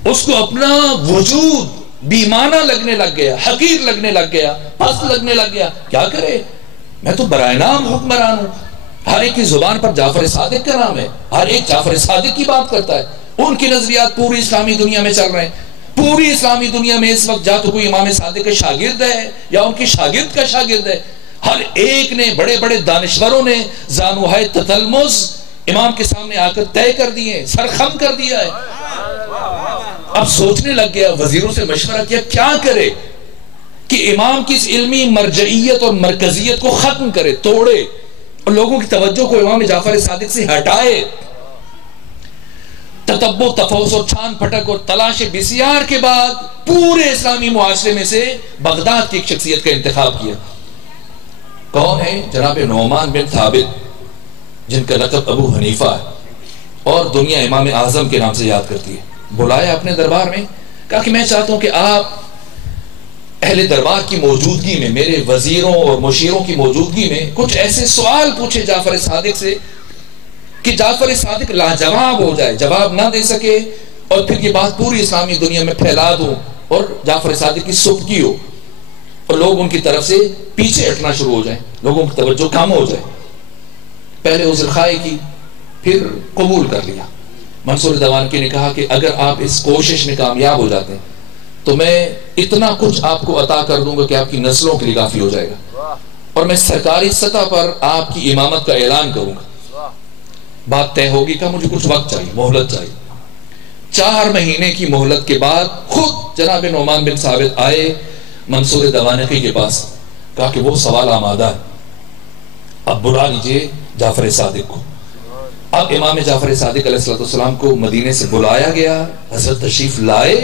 اس کو اپنا وجود بیمانہ لگنے لگ گیا، حقیر لگنے لگ گیا، پست لگنے لگ گیا. کیا کرے، میں تو برائے نام حکمران ہوں. ہر ایک کی زبان پر جعفر صادق کا نام ہے، ہر ایک جعفر صادق کی بات کرتا ہے. ان کی نظریات پوری اسلامی دنیا میں چل رہے ہیں. پوری اسلامی دنیا میں اس وقت جا تو کوئی امام صادق کا شاگرد ہے یا ان کی شاگرد کا شاگرد ہے. ہر ایک نے، بڑے بڑے دانشوروں نے زانوہائے تتلمذ امام کے سامنے آ کر طے کر دیے، سرخم کر دیا ہے. اب سوچنے لگ گیا، وزیروں سے مشورہ کیا کیا کرے کہ امام کی اس علمی مرجعیت اور مرکزیت کو ختم کرے، توڑے اور لوگوں کی توجہ کو امام جعفر صادق سے ہٹائے. تتبع، تفحص اور چھان پھٹک اور تلاش بسیار کے بعد پورے اسلامی معاشرے میں سے بغداد کی ایک شخصیت کا انتخاب کیا. کون ہے؟ جناب نعمان بن ثابت، جن کا لقب ابو حنیفہ ہے اور دنیا امام اعظم کے نام سے یاد کرتی ہے. بلایا اپنے دربار میں، کہا کہ میں چاہتا ہوں کہ آپ اہل دربار کی موجودگی میں، میرے وزیروں اور مشیروں کی موجودگی میں کچھ ایسے سوال پوچھے جعفر صادق سے کہ جعفر صادق لاجواب ہو جائے، جواب نہ دے سکے، اور پھر یہ بات پوری اسلامی دنیا میں پھیلا دوں اور جعفر صادق کی سبکی ہو اور لوگ ان کی طرف سے پیچھے ہٹنا شروع ہو جائیں، لوگوں کی توجہ کم ہو جائے. پہلے عذر خواہی کی، پھر قبول کر لیا. منصور دوانکی نے کہا کہ اگر آپ اس کوشش میں کامیاب ہو جاتے ہیں تو میں اتنا کچھ آپ کو عطا کر دوں گا کہ آپ کی نسلوں کے لیے کافی ہو جائے گا، اور میں سرکاری سطح پر آپ کی امامت کا اعلان کروں گا. بات طے ہوگی کہ مجھے کچھ وقت چاہیے، مہلت چاہیے. 4 مہینے کی مہلت کے بعد خود جناب نعمان بن ثابت آئے منصور دوانکی کے پاس، کہا کہ وہ سوال آمادہ ہے، اب بلا لیجئے جعفر صادق کو. اب امام جعفر صادق علیہ السلام کو مدینے سے بلایا گیا، حضرت تشریف لائے،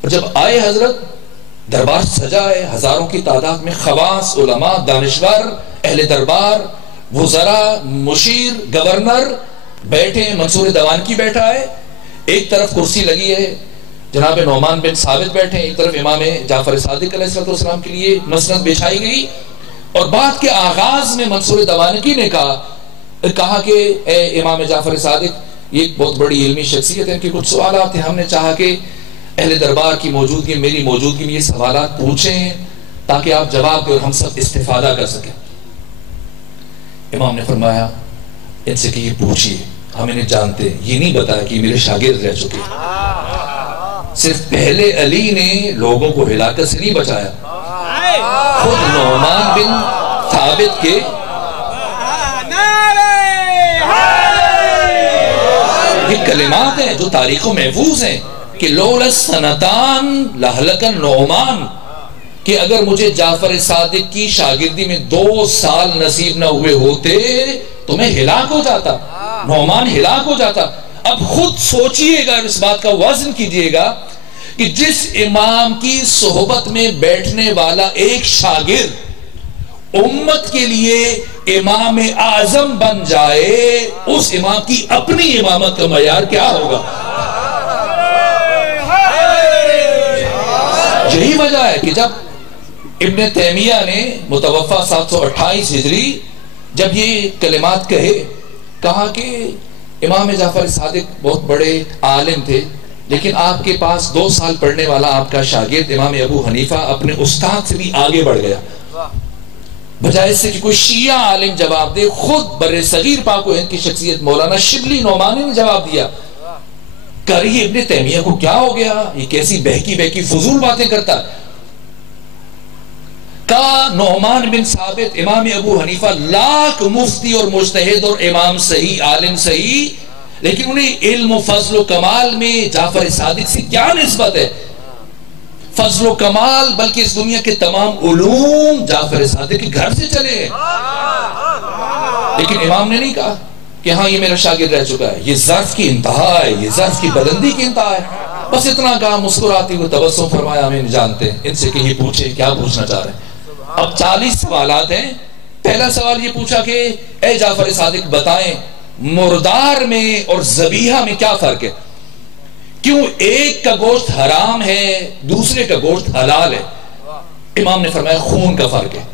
اور جب آئے حضرت دربار سجا ہے، ہزاروں کی تعداد میں خواص، علماء، دانشور، اہل دربار، وزراء، مشیر، گورنر بیٹھے ہیں. منصور دوانکی بیٹھا ہے، ایک طرف کرسی لگی ہے، جناب نعمان بن ثابت بیٹھے ہیں، ایک طرف امام جعفر صادق علیہ السلام کے لیے مسند بچھائی گئی. اور بات کے آغاز میں منصور دوانکی نے کہا کہ اے امام جعفر صادق، یہ ایک بہت بڑی علمی شخصیت ہے، ان کے کچھ سوالات ہیں، ہم نے چاہا کہ اہل دربار کی موجودگی، میری موجودگی میں یہ سوالات پوچھیں تاکہ آپ جواب دیں اور ہم سب استفادہ کر سکیں. امام نے فرمایا ان سے کہ یہ پوچھیے، ہم انہیں جانتے ہیں، یہ نہیں بتایا کہ میرے شاگرد رہ چکے. صرف پہلے علی نے لوگوں کو ہلاکت سے نہیں بچایا، خود نعمان بن ثابت کے یہ کلمات ہیں جو تاریخوں محفوظ ہیں کہ لولا سنتان لہلک النعمان، کہ اگر مجھے جعفر صادق کی شاگردی میں 2 سال نصیب نہ ہوئے ہوتے تو میں ہلاک ہو جاتا، نعمان ہلاک ہو جاتا. اب خود سوچئے گا، اس بات کا وزن کیجئے گا کہ جس امام کی صحبت میں بیٹھنے والا ایک شاگرد امت کے لیے امام اعظم بن جائے، اس امام کی اپنی امامت کا معیار کیا ہوگا. یہی وجہ ہے کہ جب ابن تیمیہ نے متوفہ 728 ہجری جب یہ کلمات کہا کہ امام جعفر صادق بہت بڑے عالم تھے، لیکن آپ کے پاس 2 سال پڑھنے والا آپ کا شاگرد امام ابو حنیفہ اپنے استاد سے بھی آگے بڑھ گیا، بجائے اس سے کہ کوئی شیعہ عالم جواب دے، خود بر صغیر پاک و ہند کی شخصیت مولانا شبلی نعمانی نے جواب دیا. کریے ابن تیمیہ کو کیا ہو گیا، یہ کیسی بہکی فضول باتیں کرتا ہے. کا نعمان بن ثابت امام ابو حنیفہ لاکھ مفتی اور مجتہد اور امام صحیح، عالم صحیح، لیکن انہیں علم و فضل و کمال میں جعفر صادق سے کیا نسبت ہے. فضل و کمال بلکہ اس دنیا کے تمام علوم جعفر صادق کے گھر سے چلے ہیں. لیکن امام نے نہیں کہا کہ ہاں یہ میرا شاگرد رہ چکا ہے، یہ ظرف کی انتہا ہے، یہ ظرف کی بلندی کی انتہا ہے. بس اتنا کہا، مسکراتی ہوئے تبسم فرمایا، ہمیں جانتے ہیں، ان سے کہ یہ پوچھیں کیا پوچھنا چاہ رہے ہیں. اب 40 سوالات ہیں. پہلا سوال یہ پوچھا کہ اے جعفر صادق بتائیں مردار میں اور ذبیحہ میں کیا فرق ہے، کیوں ایک کا گوشت حرام ہے دوسرے کا گوشت حلال ہے. امام نے فرمایا خون کا فرق ہے،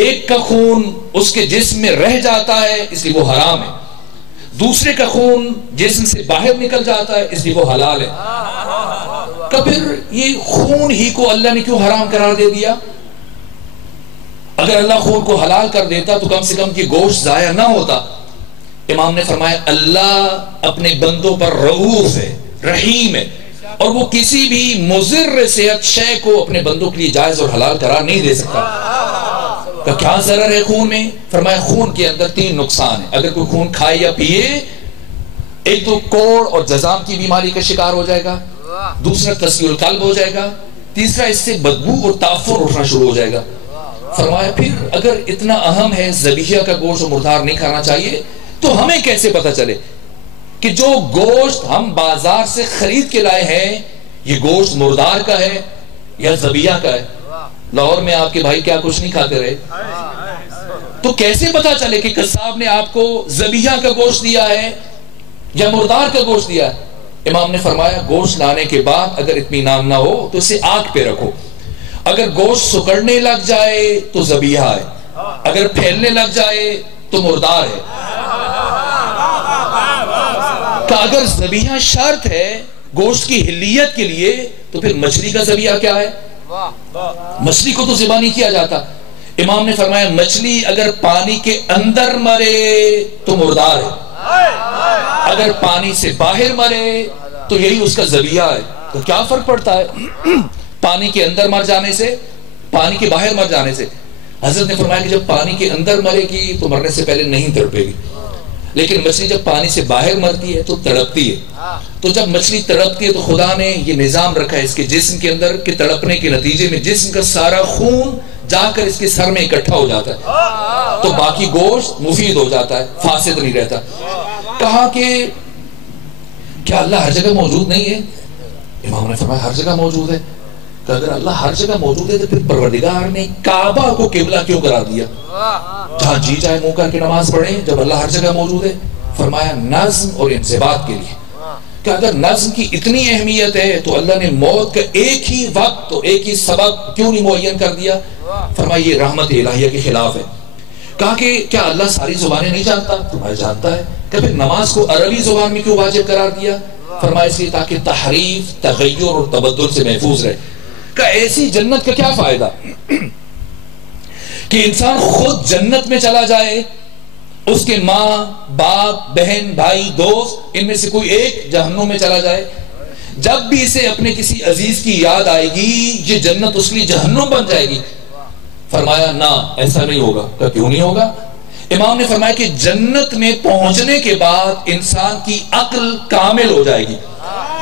ایک کا خون اس کے جسم میں رہ جاتا ہے اس لیے وہ حرام ہے، دوسرے کا خون جسم سے باہر نکل جاتا ہے اس لیے وہ حلال ہے. کہ پھر یہ خون ہی کو اللہ نے کیوں حرام قرار دے دیا؟ اگر اللہ خون کو حلال کر دیتا تو کم سے کم یہ گوشت ضائع نہ ہوتا۔ امام نے فرمایا اللہ اپنے بندوں پر رؤوف ہے، رحیم ہے، اور وہ کسی بھی مضر صحت شے کو اپنے بندوں کے لیے جائز اور حلال قرار نہیں دے سکتا۔ کہ کیا ضرر ہے خون میں؟ فرمایا خون کے اندر 3 نقصان ہے۔ اگر کوئی خون کھائے یا پیے، ایک تو کوڑ اور جزام کی بیماری کا شکار ہو جائے گا، دوسرا تسیل القلب ہو جائے گا، تیسرا اس سے بدبو اور تعفن اٹھنا شروع ہو جائے گا۔ فرمایا پھر اگر اتنا اہم ہے ذبیحہ کا گوشت اور مردار نہیں کھانا چاہیے، تو ہمیں کیسے پتہ چلے کہ جو گوشت ہم بازار سے خرید کے لائے ہیں یہ گوشت مردار کا ہے یا ذبیحہ کا ہے؟ لاہور میں آپ کے بھائی کیا کچھ نہیں کھاتے رہے، تو کیسے پتہ چلے کہ قصاب نے آپ کو ذبیحہ کا گوشت دیا ہے یا مردار کا گوشت دیا ہے؟ امام نے فرمایا گوشت لانے کے بعد اگر اطمینان نہ ہو تو اسے آگ پہ رکھو، اگر گوشت سکڑنے لگ جائے تو ذبیحہ ہے، اگر پھیلنے لگ جائے تو مردار ہے۔ کہ اگر ذبیحہ شرط ہے گوشت کی حلیت کے لیے تو پھر مچھلی کا ذبیحہ کیا ہے؟ مچھلی کو تو ذبح نہیں کیا جاتا۔ امام نے فرمایا مچھلی اگر پانی کے اندر مرے تو مردار ہے، اگر پانی سے باہر مرے تو یہی اس کا ذبیحہ ہے۔ تو کیا فرق پڑتا ہے پانی کے اندر مر جانے سے، پانی کے باہر مر جانے سے؟ حضرت نے فرمایا کہ جب پانی کے اندر مرے گی تو مرنے سے پہلے نہیں تڑپے گی، لیکن مچھلی جب پانی سے باہر مرتی ہے تو تڑپتی ہے۔ تو جب مچھلی تڑپتی ہے تو خدا نے یہ نظام رکھا ہے اس کے جسم کے اندر کہ تڑپنے کے نتیجے میں جسم کا سارا خون جا کر اس کے سر میں اکٹھا ہو جاتا ہے، تو باقی گوشت مفید ہو جاتا ہے، فاسد نہیں رہتا۔ کہا کہ کیا اللہ ہر جگہ موجود نہیں ہے؟ امام نے فرمایا ہر جگہ موجود ہے۔ کہ اگر اللہ ہر جگہ موجود ہے تو پھر پروردگار نے کعبہ کو قبلہ کیوں قرار دیا؟ جہاں جی چاہے منہ کر کے نماز پڑھیں جب اللہ ہر جگہ موجود ہے۔ فرمایا نظم اور انضباط کے لیے، کہ اگر نظم کی اتنی اہمیت ہے تو اللہ نے موت کا ایک ہی وقت تو ایک ہی سبب کیوں نہیں معین کر دیا؟ فرمایا یہ رحمت الہیہ کے خلاف ہے۔ کہا کہ کیا اللہ ساری زبانیں نہیں جانتا؟ فرمایا جانتا ہے۔ کہ پھر نماز کو عربی زبان میں کیوں واجب قرار دیا؟ فرمایا اس لیے تاکہ تحریف، تغیر اور تبدل سے محفوظ رہے۔ کہ ایسی جنت کا کیا فائدہ کہ انسان خود جنت میں چلا جائے، اس کے ماں باپ بہن بھائی دوست ان میں سے کوئی ایک جہنم میں چلا جائے، جب بھی اسے اپنے کسی عزیز کی یاد آئے گی یہ جنت اس لیے جہنم بن جائے گی؟ فرمایا نہ، ایسا نہیں ہوگا۔ کہ کیوں نہیں ہوگا؟ امام نے فرمایا کہ جنت میں پہنچنے کے بعد انسان کی عقل کامل ہو جائے گی،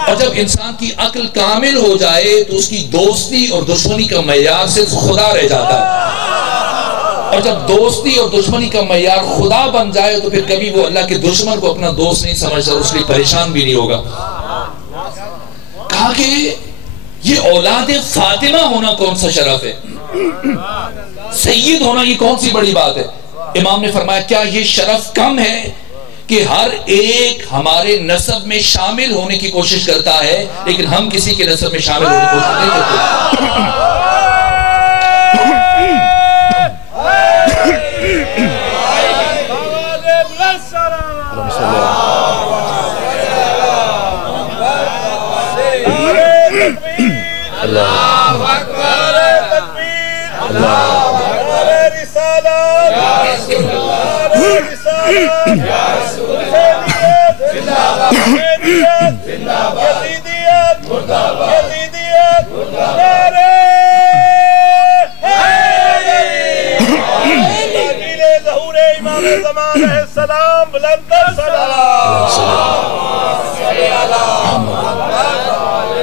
اور جب انسان کی عقل کامل ہو جائے تو اس کی دوستی اور دشمنی کا معیار صرف خدا رہ جاتا ہے، اور جب دوستی اور دشمنی کا معیار خدا بن جائے تو پھر کبھی وہ اللہ کے دشمن کو اپنا دوست نہیں سمجھتا، اس لیے پریشان بھی نہیں ہوگا۔ کہا کہ یہ اولاد فاطمہ ہونا کون سا شرف ہے، سید ہونا یہ کون سی بڑی بات ہے؟ امام نے فرمایا کیا یہ شرف کم ہے کہ ہر ایک ہمارے نسب میں شامل ہونے کی کوشش کرتا ہے لیکن ہم کسی کے نسب میں شامل ہونے کی کوشش نہیں کرتے؟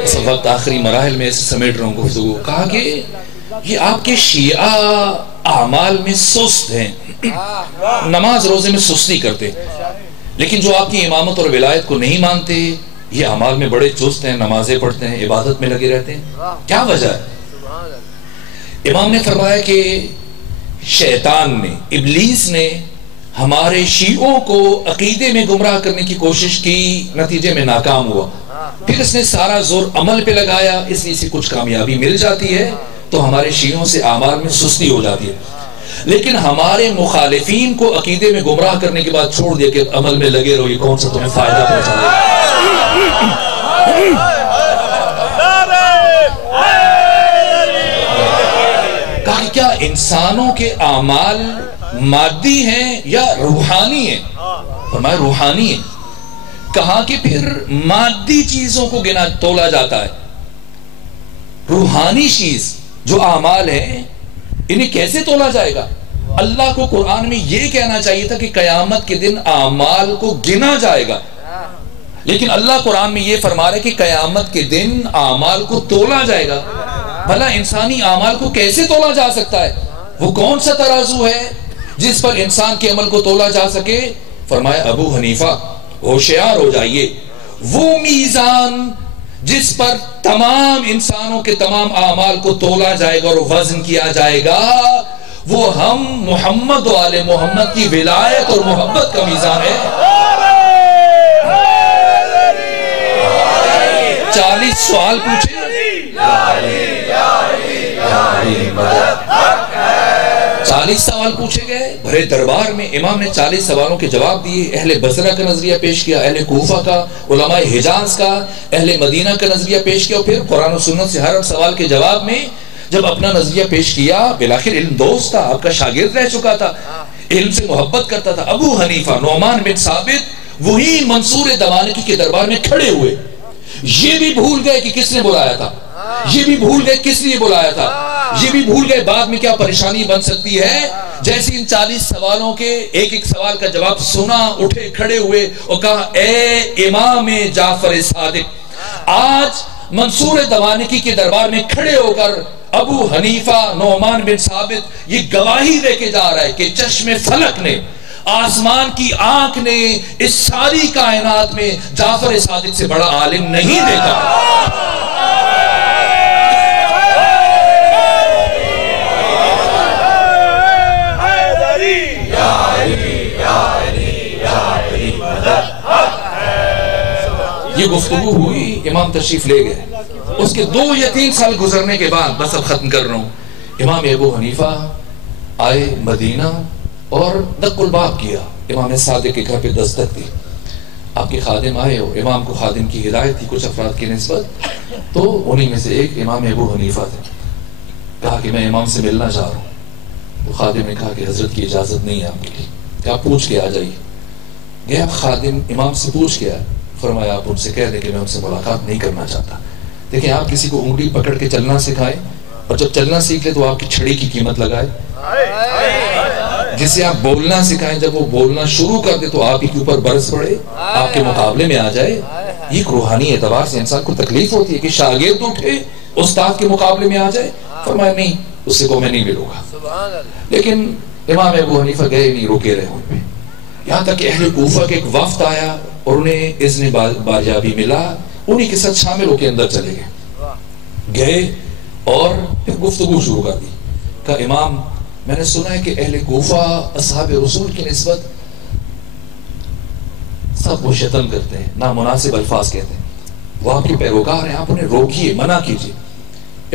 اس وقت آخری مراحل میں ایسے سمیٹ رہا ہوں گفتگو۔ کہا کہ یہ آپ کے شیعہ اعمال میں سست ہیں، نماز روزے میں سستی کرتے، لیکن جو آپ کی امامت اور ولایت کو نہیں مانتے یہ اعمال میں بڑے چست ہیں، نمازیں پڑھتے ہیں، عبادت میں لگے رہتے ہیں، کیا وجہ ہے؟ امام نے فرمایا کہ شیطان نے، ابلیس نے ہمارے شیعوں کو عقیدے میں گمراہ کرنے کی کوشش کی، نتیجے میں ناکام ہوا، پھر اس نے سارا زور عمل پہ لگایا، اس لیے سے کچھ کامیابی مل جاتی ہے تو ہمارے شیعوں سے اعمال میں سستی ہو جاتی ہے، لیکن ہمارے مخالفین کو عقیدے میں گمراہ کرنے کے بعد چھوڑ دیا کہ عمل میں لگے رہو، یہ کون سا تمہیں فائدہ پہنچا دے گا۔ کیا انسانوں کے اعمال مادی ہیں یا روحانی ہیں؟ فرمایا روحانی ہیں۔ کہا کہ پھر مادی چیزوں کو گنا تولا جاتا ہے، روحانی چیز جو اعمال ہیں انہیں کیسے تولا جائے گا؟ اللہ کو قرآن میں یہ کہنا چاہیے تھا کہ قیامت کے دن اعمال کو گنا جائے گا، لیکن اللہ قرآن میں یہ فرما رہا ہے کہ قیامت کے دن اعمال کو تولا جائے گا۔ بھلا انسانی اعمال کو کیسے تولا جا سکتا ہے؟ وہ کون سا ترازو ہے جس پر انسان کے عمل کو تولا جا سکے؟ فرمایا ابو حنیفہ ہوشیار ہو جائیے، وہ میزان جس پر تمام انسانوں کے تمام اعمال کو تولا جائے گا اور وزن کیا جائے گا، وہ ہم محمد و آل محمد کی ولایت اور محبت کا میزان ہے۔ 40 سوال پوچھے، 40 سوال پوچھے گئے بھرے دربار میں۔ امام نے 40 سوالوں کے جواب دیے۔ اہل بصرہ کا نظریہ پیش کیا، اہل کوفہ کا، علماء حجاز کا، اہل مدینہ کا نظریہ پیش کیا، اور پھر قرآن و سنت سے ہر سوال کے جواب میں جب اپنا نظریہ پیش کیا، بالآخر علم دوست تھا، آپ کا شاگرد رہ چکا تھا، علم سے محبت کرتا تھا، ابو حنیفہ نعمان بن ثابت وہی منصور دوانقی کے دربار میں کھڑے ہوئے۔ یہ بھی بھول گئے کہ کس نے بلایا تھا، یہ بھی بھول گئے کس لیے بلایا تھا، یہ بھی بھول گئے بعد میں کیا پریشانی بن سکتی ہے۔ جیسے ان 40 سوالوں کے ایک ایک سوال کا جواب سنا، اٹھے کھڑے ہوئے اور کہا اے امام جعفر صادق، آج منصور دوانقی کے دربار میں کھڑے ہو کر ابو حنیفہ نعمان بن ثابت یہ گواہی دے کے جا رہا ہے کہ چشم فلک نے، آسمان کی آنکھ نے اس ساری کائنات میں جعفر صادق سے بڑا عالم نہیں دیکھا۔ یہ گفتگو ہوئی، امام تشریف لے گئے۔ اس کے 2 یا 3 سال گزرنے کے بعد، بس اب ختم کر رہا ہوں، امام ابو حنیفہ آئے مدینہ اور دق الباب کیا، امام صادق کے گھر پہ دستک دی۔ آپ کے خادم آئے اور امام کو خادم کی ہدایت تھی کچھ افراد کی نسبت، تو انہی میں سے ایک امام ابو حنیفہ تھے۔ کہا کہ میں امام سے ملنا چاہ رہا ہوں۔ تو خادم نے کہا کہ حضرت کی اجازت نہیں ہے آپ کے لیے، کہ آپ پوچھ کے آ جائیے۔ گیا خادم امام سے پوچھ کے آیا، فرمایا آپ ان سے کہہ دیں کہ میں ان سے ملاقات نہیں کرنا چاہتا۔ دیکھیں آپ کسی کو انگلی پکڑ کے چلنا سکھائیں اور جب چلنا سیکھ لے تو آپ کی چھڑی کی قیمت لگائے، جسے آپ بولنا سکھائیں جب وہ بولنا شروع کر دے تو آپ ہی کے اوپر برس پڑے، آپ کے مقابلے میں آ جائے۔ یہ ایک روحانی اعتبار سے انسان کو تکلیف ہوتی ہے کہ شاگرد اٹھے استاد کے مقابلے میں آ جائے۔ فرمایا نہیں، اس سے کو میں نہیں ملوں گا۔ لیکن امام ابو حنیفہ گئے نہیں، روکے رہے ان پہ، یہاں تک کہ اہل کوفہ کے ایک وفد آیا اور انہیں اذن باریابی ملا، انہی کے ساتھ شامل ہو کے اندر چلے گئے اور پھر گفتگو شروع کر دی۔ کہا امام میں نے سنا ہے کہ اہل کوفہ اصحاب رسول کی نسبت سب وہ شتم کرتے ہیں، نامناسب الفاظ کہتے ہیں، وہ آپ کے پیروکار ہیں، آپ انہیں روکیے، منع کیجیے۔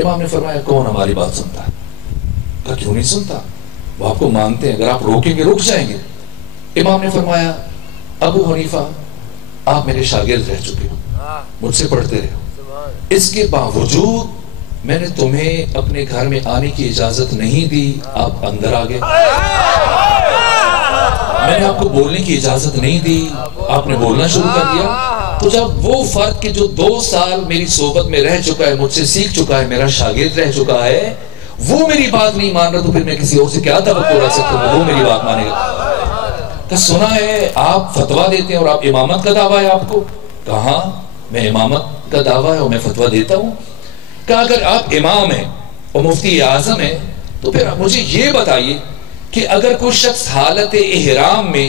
امام نے فرمایا کون ہماری بات سنتا ہے؟ کہا کیوں نہیں سنتا، وہ آپ کو مانتے ہیں، اگر آپ روکیں گے رک جائیں گے۔ امام نے فرمایا ابو حنیفہ آپ میرے شاگرد رہ چکے ہو، مجھ سے پڑھتے رہے ہو، اس کے باوجود میں نے تمہیں اپنے گھر میں آنے کی اجازت نہیں دی، آپ اندر آ گئے۔ میں نے آپ کو بولنے کی اجازت نہیں دی، آپ نے بولنا شروع کر دیا۔ تو جب وہ فرد کہ جو 2 سال میری صحبت میں رہ چکا ہے، مجھ سے سیکھ چکا ہے، میرا شاگرد رہ چکا ہے، وہ میری بات نہیں مان رہا تو پھر میں کسی اور سے کیا توقع رکھ سکتا ہوں وہ میری بات مانے گا؟ کہ سنا ہے آپ فتویٰ دیتے ہیں اور آپ امامت کا دعویٰ ہے آپ کو؟ کہاں میں امامت کا دعویٰ ہے اور میں فتویٰ دیتا ہوں۔ کہ اگر آپ امام ہیں اور مفتی اعظم ہیں تو پھر مجھے یہ بتائیے کہ اگر کوئی شخص حالت احرام میں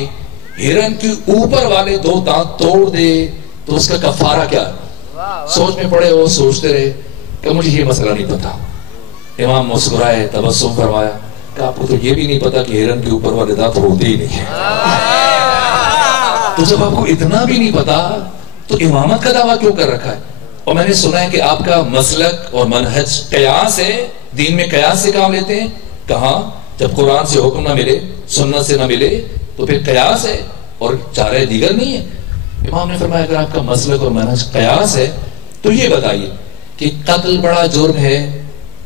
ہرن کے اوپر والے 2 دانت توڑ دے تو اس کا کفارہ کیا ہے؟ سوچ میں پڑے ہو، سوچتے رہے کہ مجھے یہ مسئلہ نہیں پتا۔ امام مسکرائے، تبسم فرمایا کہ آپ کو تو یہ بھی نہیں پتا کہ ہرن کے اوپر والے دانت ہوتے ہی نہیں ہیں۔ تو جب آپ کو اتنا بھی نہیں پتا تو امامت کا دعویٰ کیوں کر رکھا ہے؟ اور میں نے سنا ہے کہ آپ کا مسلک اور منہج قیاس ہے، دین میں قیاس سے کام لیتے ہیں۔ کہاں؟ جب قرآن سے حکم نہ ملے، سنت سے نہ ملے تو پھر قیاس ہے اور چارہ دیگر نہیں ہے۔ امام نے فرمایا اگر آپ کا مسلک اور منہج قیاس ہے تو یہ بتائیے کہ قتل بڑا جرم ہے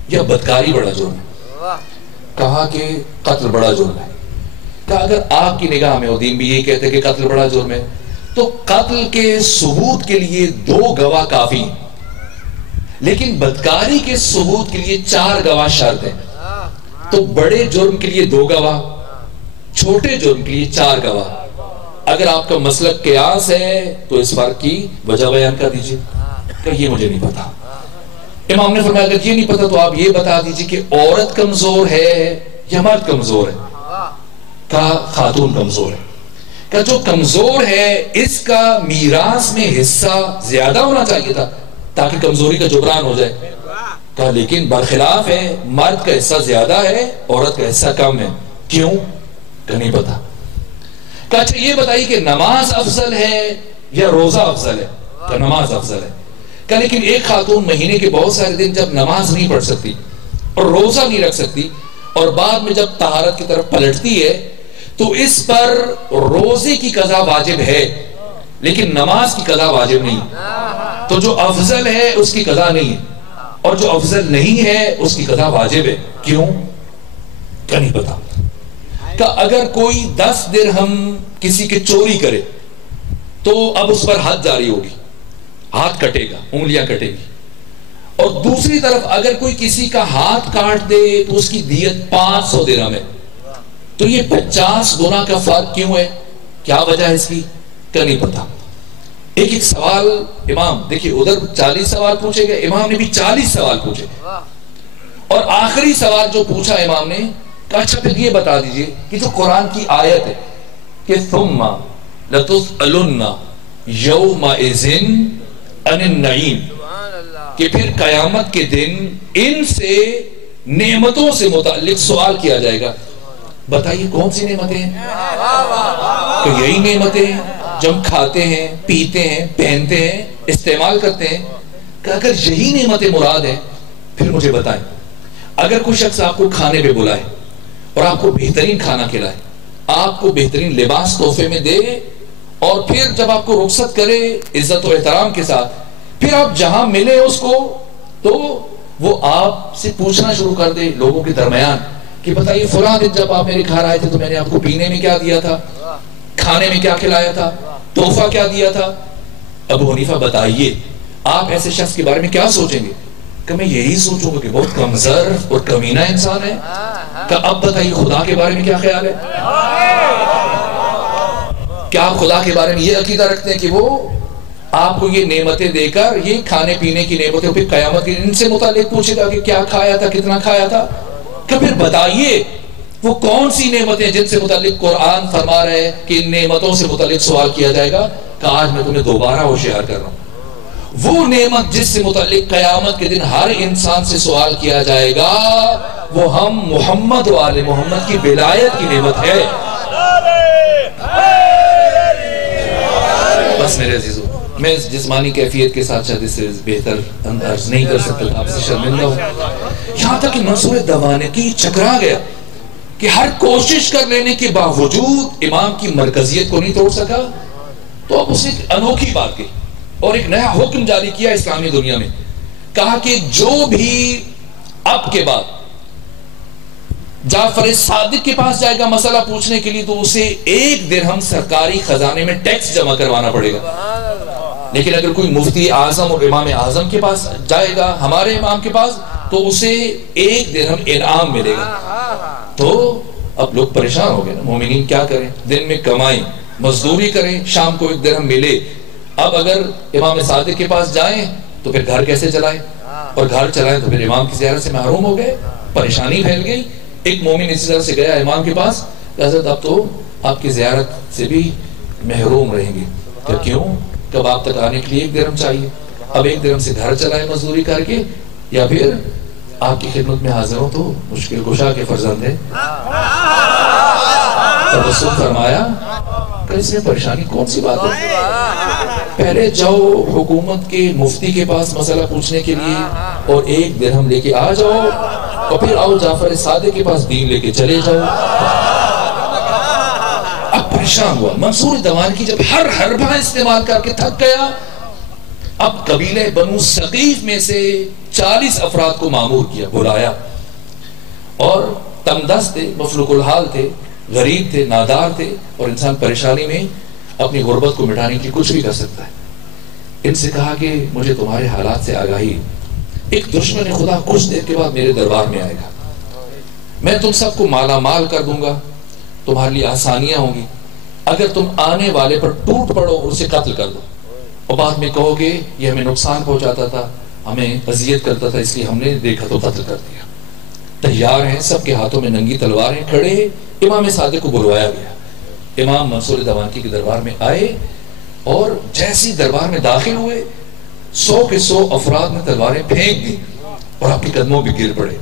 یا بدکاری بڑا جرم ہے؟ کہا کہ قتل بڑا جرم ہے. کہا اگر آپ کی نگاہ میں، دین بھی یہی کہتے کہ قتل بڑا جرم ہے، تو قتل کے ثبوت کے لیے 2 گواہ کافی، لیکن بدکاری کے ثبوت کے لیے 4 گواہ شرط ہیں. تو بڑے جرم کے لیے 2 گواہ، چھوٹے جرم کے لیے 4 گواہ. اگر آپ کا مسلک قیاس ہے تو اس فرق کی وجہ بیان کر دیجئے. کہ یہ مجھے نہیں پتا. امام نے فرمایا اگر یہ نہیں پتا تو آپ یہ بتا دیجئے کہ عورت کمزور ہے یا مرد کمزور ہے. کہا خاتون کمزور ہے. کہ جو کمزور ہے اس کا میراث میں حصہ زیادہ ہونا چاہیے تھا تاکہ کمزوری کا جبران ہو جائے. کہا لیکن برخلاف ہے، مرد کا حصہ زیادہ ہے، عورت کا حصہ کم ہے. کیوں؟ کہ نہیں پتا. کہ اچھا یہ بتائیے کہ نماز افضل ہے یا روزہ افضل ہے؟ کہ نماز افضل ہے. کہ لیکن ایک خاتون مہینے کے بہت سارے دن جب نماز نہیں پڑھ سکتی اور روزہ نہیں رکھ سکتی اور بعد میں جب طہارت کی طرف پلٹتی ہے تو اس پر روزے کی قضا واجب ہے لیکن نماز کی قضا واجب نہیں. تو جو افضل ہے اس کی قضا نہیں ہے اور جو افضل نہیں ہے اس کی قضا واجب ہے. کیوں؟ کہ نہیں پتا. کہ اگر کوئی 10 درہم کسی کے چوری کرے تو اب اس پر حد جاری ہوگی، ہاتھ کٹے گا، انگلیاں کٹے گی. اور دوسری طرف اگر کوئی کسی کا ہاتھ کاٹ دے تو اس کی دیت 500 درہم ہے. تو یہ 50 گنا کا فرق کیوں ہے؟ کیا وجہ ہے اس کی؟ کہ نہیں پتا. ایک سوال امام دیکھیے، ادھر 40 سوال پوچھے گئے، امام نے بھی 40 سوال پوچھے. اور آخری سوال جو پوچھا امام نے کہ اچھا پھر یہ بتا دیجئے کہ جو قرآن کی آیت ہے کہ ثم لتسألن یومئذ عن النعیم، کہ پھر قیامت کے دن ان سے نعمتوں سے متعلق سوال کیا جائے گا. بتائیے کون سی نعمتیں ہیں؟ کہ یہی نعمتیں ہیں جو ہم کھاتے ہیں، پیتے ہیں، پہنتے ہیں، استعمال کرتے ہیں. کہ اگر یہی نعمتیں مراد ہیں پھر مجھے بتائیں. اگر کوئی شخص آپ کو کھانے پہ بلائے اور آپ کو بہترین کھانا کھلائے، آپ کو بہترین لباس تحفے میں دے اور پھر جب آپ کو رخصت کرے عزت و احترام کے ساتھ، پھر آپ جہاں ملے اس کو تو وہ آپ سے پوچھنا شروع کر دے لوگوں کے درمیان کہ بتائیے فلاں دن جب آپ میرے گھر آئے تھے تو میں نے آپ کو پینے میں کیا دیا تھا، کھانے میں کیا کھلایا تھا، تحفہ کیا دیا تھا. ابو حنیفہ بتائیے آپ ایسے شخص کے بارے میں کیا سوچیں گے؟ کہ میں یہی سوچوں گا کہ بہت کمزور اور کمینہ انسان ہے. کہ اب بتائیے خدا کے بارے میں کیا خیال ہے؟ کیا آپ خدا کے بارے میں یہ عقیدہ رکھتے ہیں کہ وہ آپ کو یہ نعمتیں دے کر، یہ کھانے پینے کی نعمتیں، پھر قیامت کی ان سے متعلق پوچھے گا کہ کیا کھایا تھا، کتنا کھایا تھا؟ کہ پھر بتائیے وہ کون سی نعمتیں جن سے متعلق قرآن فرما رہے ہیں کہ ان نعمتوں سے متعلق سوال کیا جائے گا. کہ آج میں تمہیں دوبارہ ہوشیار کر رہا ہوں، وہ نعمت جس سے متعلق قیامت کے دن ہر انسان سے سوال کیا جائے گا وہ ہم محمد و آل محمد کی ولایت کی نعمت ہے. بس میرے عزیزو، میں اس جسمانی کیفیت کے ساتھ شاید اس سے بہتر عرض نہیں کر سکتا، آپ سے شرمندہ ہوں. یہاں تک کہ منصور دوانے کی چکرا گیا کہ ہر کوشش کر لینے کے باوجود امام کی مرکزیت کو نہیں توڑ سکا. تو اب اس نے ایک انوکھی بات کی اور ایک نیا حکم جاری کیا اسلامی دنیا میں. کہا کہ جو بھی اب کے بعد جعفر صادق کے پاس جائے گا مسئلہ پوچھنے کے لیے تو اسے 1 درہم سرکاری خزانے میں ٹیکس جمع کروانا پڑے گا. لیکن اگر کوئی مفتی اعظم اور امام اعظم کے پاس جائے گا، ہمارے امام کے پاس، تو اسے 1 درہم انعام ملے گا. تو اب لوگ پریشان ہو گئے نا، مومنین کیا کریں؟ دن میں کمائیں، مزدوری کریں، شام کو 1 درہم ملے. اب اگر امام صادق کے پاس جائیں تو پھر گھر کیسے چلائیں؟ اور گھر چلائیں تو پھر امام کی زیارت سے محروم ہو گئے، پریشانی پھیل گئی. ایک مومن اسی طرح سے گیا امام کے پاس، حضرت اب تو آپ کی زیارت سے بھی محروم رہیں گے. کہ کیوں؟ کب آپ تک آنے کے لیے 1 درہم چاہیے. اب 1 درہم سے گھر چلائیں مزدوری کر کے، یا پھر آپ کی خدمت میں حاضر ہوں تو مشکل کشا کے فرزند ہیں. تبسم فرمایا کہ اس میں پریشانی کون سی بات ہے؟ پہلے جاؤ حکومت کے مفتی کے پاس مسئلہ پوچھنے کے لیے اور 1 درہم لے کے آ جاؤ، اور پھر آؤ جعفر صادق کے پاس دین لے کے چلے جاؤ. اب پریشان ہوا منصور دوان کی، جب ہر حربہ استعمال کر کے تھک گیا. اب قبیلہ بنو ثقیف میں سے 40 افراد کو مامور کیا، بلایا اور تنگ دست تھے، مفلوق الحال تھے، غریب تھے، نادار تھے، اور انسان پریشانی میں اپنی غربت کو مٹانے کے لیے کچھ بھی کر سکتا ہے۔ ان سے کہا کہ مجھے تمہارے حالات سے آگاہی، ایک دشمن خدا کچھ دیر کے بعد میرے دربار میں آئے گا، میں تم سب کو مالا مال کر دوں گا، تمہارے لیے آسانیاں ہوں گی، اگر تم آنے والے پر ٹوٹ پڑو اور اسے قتل کر دو، اور بعد میں کہو گے یہ ہمیں نقصان پہنچاتا تھا، ہمیں اذیت کرتا تھا، اس لیے ہم نے دیکھا تو قتل کر دیا۔ تیار ہیں، سب کے ہاتھوں میں ننگی تلواریں، کھڑے امام صادق کو بلوایا گیا۔ امام منصور دوانکی کے دربار میں آئے، اور جیسی دربار میں داخل ہوئے 100 کے 100 افراد نے تلواریں پھینک دی اور آپ کے قدموں پہ گر پڑے،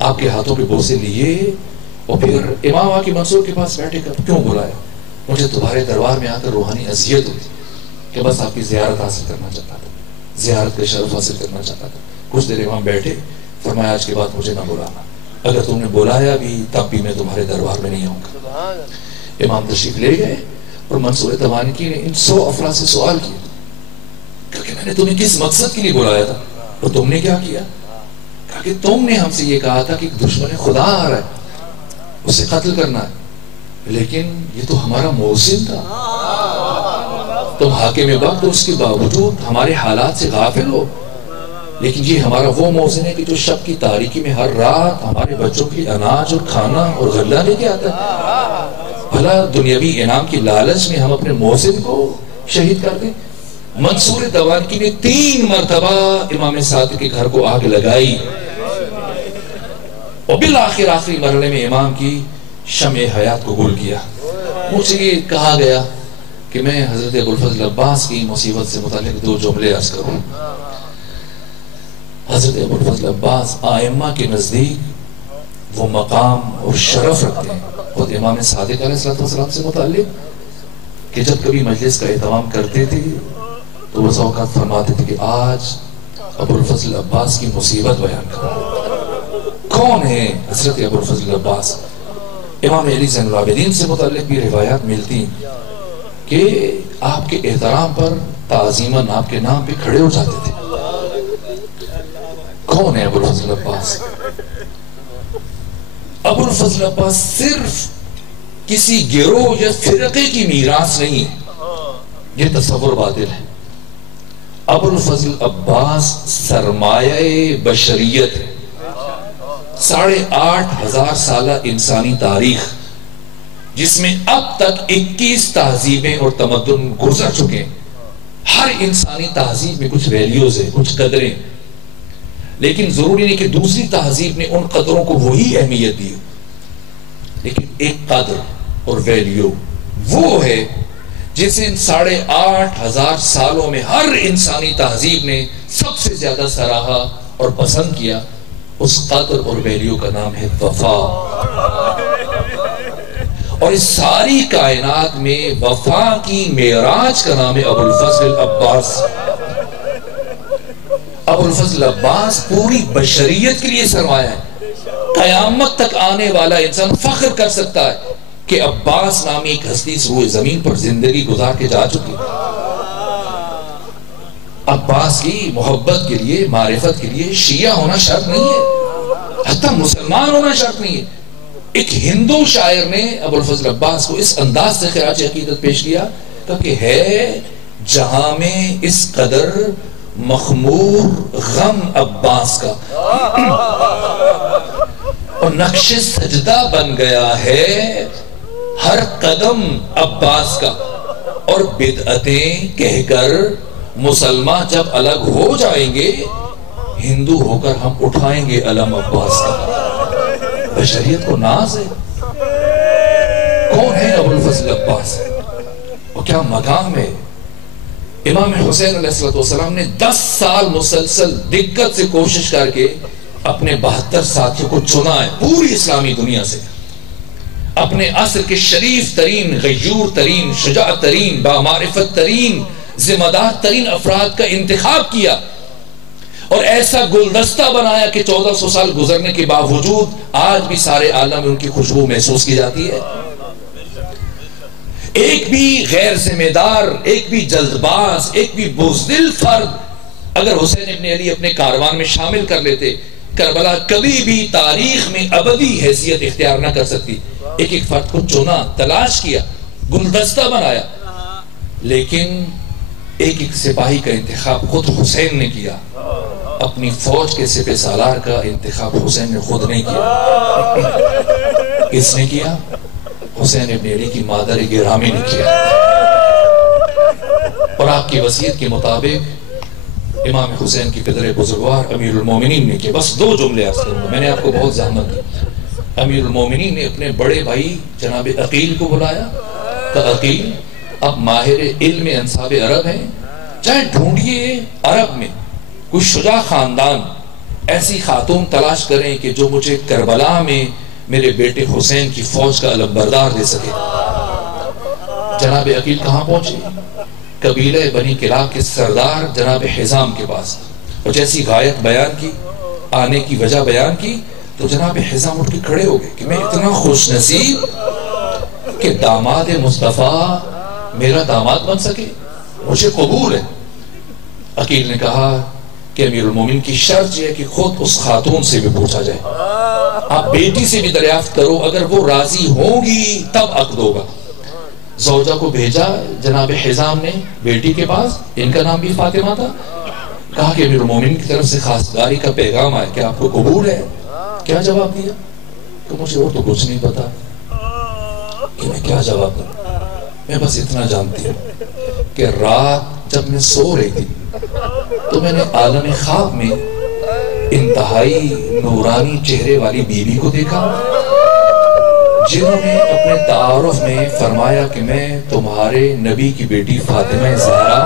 آپ کے ہاتھوں پہ بوسے لیے، اور پھر امام آ کے منصور کے پاس بیٹھے کر کیوں بلایا؟ مجھے تمہارے دربار میں آ کر روحانی اذیت ہوئی کہ بس آپ کی زیارت حاصل کرنا چاہتا تھا، زیارت کا شرف حاصل کرنا چاہتا تھا۔ کچھ دیر امام بیٹھے، فرمایا آج کے بعد مجھے نہ بلانا، اگر تم نے بلایا بھی تب بھی میں تمہارے دربار میں نہیں آؤں گا۔ امام تشریف لے گئے، اور منصور دوانکی نے ان 100 افراد سے سوال کیا کہ میں نے تمہیں کس مقصد کے لیے بلایا تھا اور تم نے کیا کیا؟ کہا کہ تم نے ہم سے یہ کہا تھا کہ دشمن خدا آ رہا ہے، اسے قتل کرنا ہے، لیکن یہ تو ہمارا محسن تھا، تم حاکم وقت، اس کے باوجود ہمارے حالات سے غافل ہو، لیکن یہ ہمارا وہ محسن ہے کہ جو شب کی تاریکی میں ہر رات ہمارے بچوں کے لیے اناج اور کھانا اور غلہ لے کے آتا ہے، بھلا دنیاوی انعام کی لالچ میں ہم اپنے محسن کو شہید کر دیں؟ منصور دوانکی نے 3 مرتبہ امام صادق کے گھر کو آگ لگائی، اور بالآخر آخری مرحلے میں امام کی شمع حیات کو گل کیا۔ مجھے یہ کہا گیا کہ میں حضرت ابوالفضل عباس کی مصیبت سے متعلق 2 جملے عرض کروں۔ حضرت ابوالفضل عباس آئمہ کے نزدیک وہ مقام اور شرف رکھتے ہیں خود امام صادق علیہ السلام سے متعلق کہ جب کبھی مجلس کا اہتمام کرتے تھے تو وہ اوقات فرماتے تھے کہ آج ابوالفضل عباس کی مصیبت بیان کرو۔ کون ہے حضرت ابوالفضل عباس؟ امام علی زین العابدین سے متعلق بھی روایات ملتی کہ آپ کے احترام پر تعظیماً آپ کے نام پہ کھڑے ہو جاتے تھے۔ کون ہے ابوالفضل عباس؟ ابوالفضل عباس صرف کسی گروہ یا فرقے کی میراث نہیں ہے، یہ تصور باطل ہے۔ ابوالفضل عباس سرمایہ بشریت ہے، 8,500 سالہ انسانی تاریخ جس میں اب تک 21 تہذیبیں اور تمدن گزر چکے ہیں۔ ہر انسانی تہذیب میں کچھ ویلیوز ہیں، کچھ قدریں، لیکن ضروری نہیں کہ دوسری تہذیب نے ان قدروں کو وہی اہمیت دی، لیکن ایک قدر اور ویلیو وہ ہے جسے ان 8,500 سالوں میں ہر انسانی تہذیب نے سب سے زیادہ سراہا اور پسند کیا۔ اس قدر اور ویلیو کا نام ہے وفا، اور اس ساری کائنات میں وفا کی معراج کا نام ہے ابوالفضل عباس۔ ابوالفضل عباس پوری بشریت کے لیے سرمایہ ہے، قیامت تک آنے والا انسان فخر کر سکتا ہے کہ عباس نامی ایک ہستی روئے زمین پر زندگی گزار کے جا چکی۔ عباس کی محبت کے لیے، معرفت کے لیے شیعہ ہونا شرط نہیں ہے، حتیٰ مسلمان ہونا شرط نہیں ہے۔ ایک ہندو شاعر نے ابوالفضل عباس کو اس انداز سے خراج عقیدت پیش کیا کہ ہے جہاں میں اس قدر مخمور غم عباس کا، اور نقش سجدہ بن گیا ہے ہر قدم عباس کا، اور بدعتیں کہہ کر مسلمان جب الگ ہو جائیں گے ہندو ہو کر ہم اٹھائیں گے علم عباس کا۔ بشریت کو ناز ہے۔ کون ہے ابوالفضل عباس؟ اور کیا مقام ہے؟ امام حسین علیہ السلام نے 10 سال مسلسل دقت سے کوشش کر کے اپنے 72 ساتھیوں کو چنا ہے پوری اسلامی دنیا سے، اپنے عصر کے شریف ترین، غیور ترین، شجاع ترین، بامعرفت ترین، ذمہ دار ترین افراد کا انتخاب کیا، اور ایسا گلدستہ بنایا کہ 1400 سال گزرنے کے باوجود آج بھی سارے عالم میں ان کی خوشبو محسوس کی جاتی ہے۔ ایک بھی غیر ذمہ دار، ایک بھی جلد باز، ایک بھی بزدل فرد اگر حسین ابن علی اپنے کاروان میں شامل کر لیتے کربلا کبھی بھی تاریخ میں ابدی حیثیت اختیار نہ کر سکتی. ایک ایک فرد کو چنا، تلاش کیا، گلدستہ بنایا، لیکن ایک ایک سپاہی کا انتخاب خود حسین نے کیا. اپنی فوج کے سپہ سالار کا انتخاب حسین نے خود نہیں کیا. کس نے کیا؟ حسین ابن علی کی مادر گرامی نے کیا. اور آپ کی وصیت کے مطابق امام حسین کی پدر بزرگوار امیر المومنین نے کیا. بس 2 جملے عرض کروں گا، میں نے آپ کو بہت زحمت دی. امیر المومنین نے اپنے بڑے بھائی جناب عقیل کو بلایا کہ عقیل اب ماہر علم انصاب عرب ہیں، چاہے ڈھونڈیے عرب میں کوئی شجاع خاندان، ایسی خاتون تلاش کریں کہ جو مجھے کربلا میں میرے بیٹے حسین کی فوج کا علمبردار دے سکے. جناب عقیل کہاں پہنچے؟ قبیلہ بنی کلاب کے سردار جناب حزام کے پاس. اور جیسی غایت بیان کی، آنے کی وجہ بیان کی، تو جناب حزام اٹھ کے کھڑے ہو گئے کہ میں اتنا خوش نصیب کہ داماد مصطفیٰ میرا داماد بن سکے، مجھے قبول ہے. عقیل نے کہا کہ امیر المومن کی شرط یہ ہے کہ خود اس خاتون سے بھی پوچھا جائے، آپ بیٹی سے بھی دریافت کرو، اگر وہ راضی ہوں گی تب عقد ہوگا. زوجہ کو بھیجا جناب حزام نے بیٹی کے پاس، ان کا نام بھی فاطمہ تھا. کہا کہ امیر المومن کی طرف سے خاصداری کا پیغام آیا کہ آپ کو قبول ہے. کیا جواب دیا؟ کہ مجھے اور تو کچھ نہیں پتا کہ میں کیا جواب دوں. میں بس اتنا جانتی ہوں کہ رات جب میں سو رہی تھی تو میں نے عالم خواب میں انتہائی نورانی چہرے والی بیوی کو دیکھا، جنہوں نے اپنے تعارف میں فرمایا کہ میں تمہارے نبی کی بیٹی فاطمہ زہرا.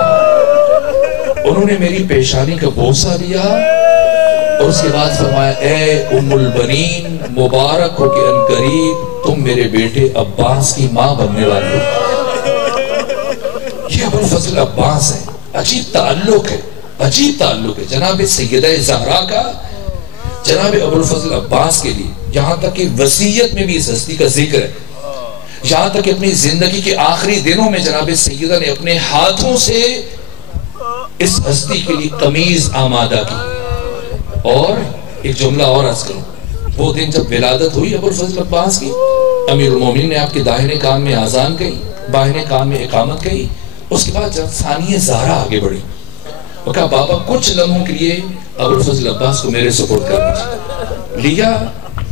انہوں نے میری پیشانی کا بوسہ لیا اور اس کے بعد فرمایا اے ام البنین، مبارک ہو کہ عنقریب تم میرے بیٹے عباس کی ماں بننے والی ہو. یہ ابوالفضل عباس ہے. عجیب تعلق ہے، عجیب تعلق ہے جناب سیدہ زہرا کا جناب ابوالفضل عباس کے لیے. یہاں تک کہ وصیت میں بھی اس ہستی کا ذکر ہے. یہاں تک کہ اپنی زندگی کے آخری دنوں میں جناب سیدہ نے اپنے ہاتھوں سے اس ہستی کے لیے قمیض آمادہ کی. اور ایک جملہ اور عرض کروں، وہ دن جب ولادت ہوئی ابوالفضل عباس کی، امیر المومنین نے آپ کے داہنے کان میں آذان کہی، بائنے کان میں اقامت کہی. اس کے بعد جب ثانیہ زہرا آگے بڑھی، وہ کہا بابا کچھ لمحوں کے لیے ابوالفضل عباس کو میرے سپرد کر دیجیے. لیا،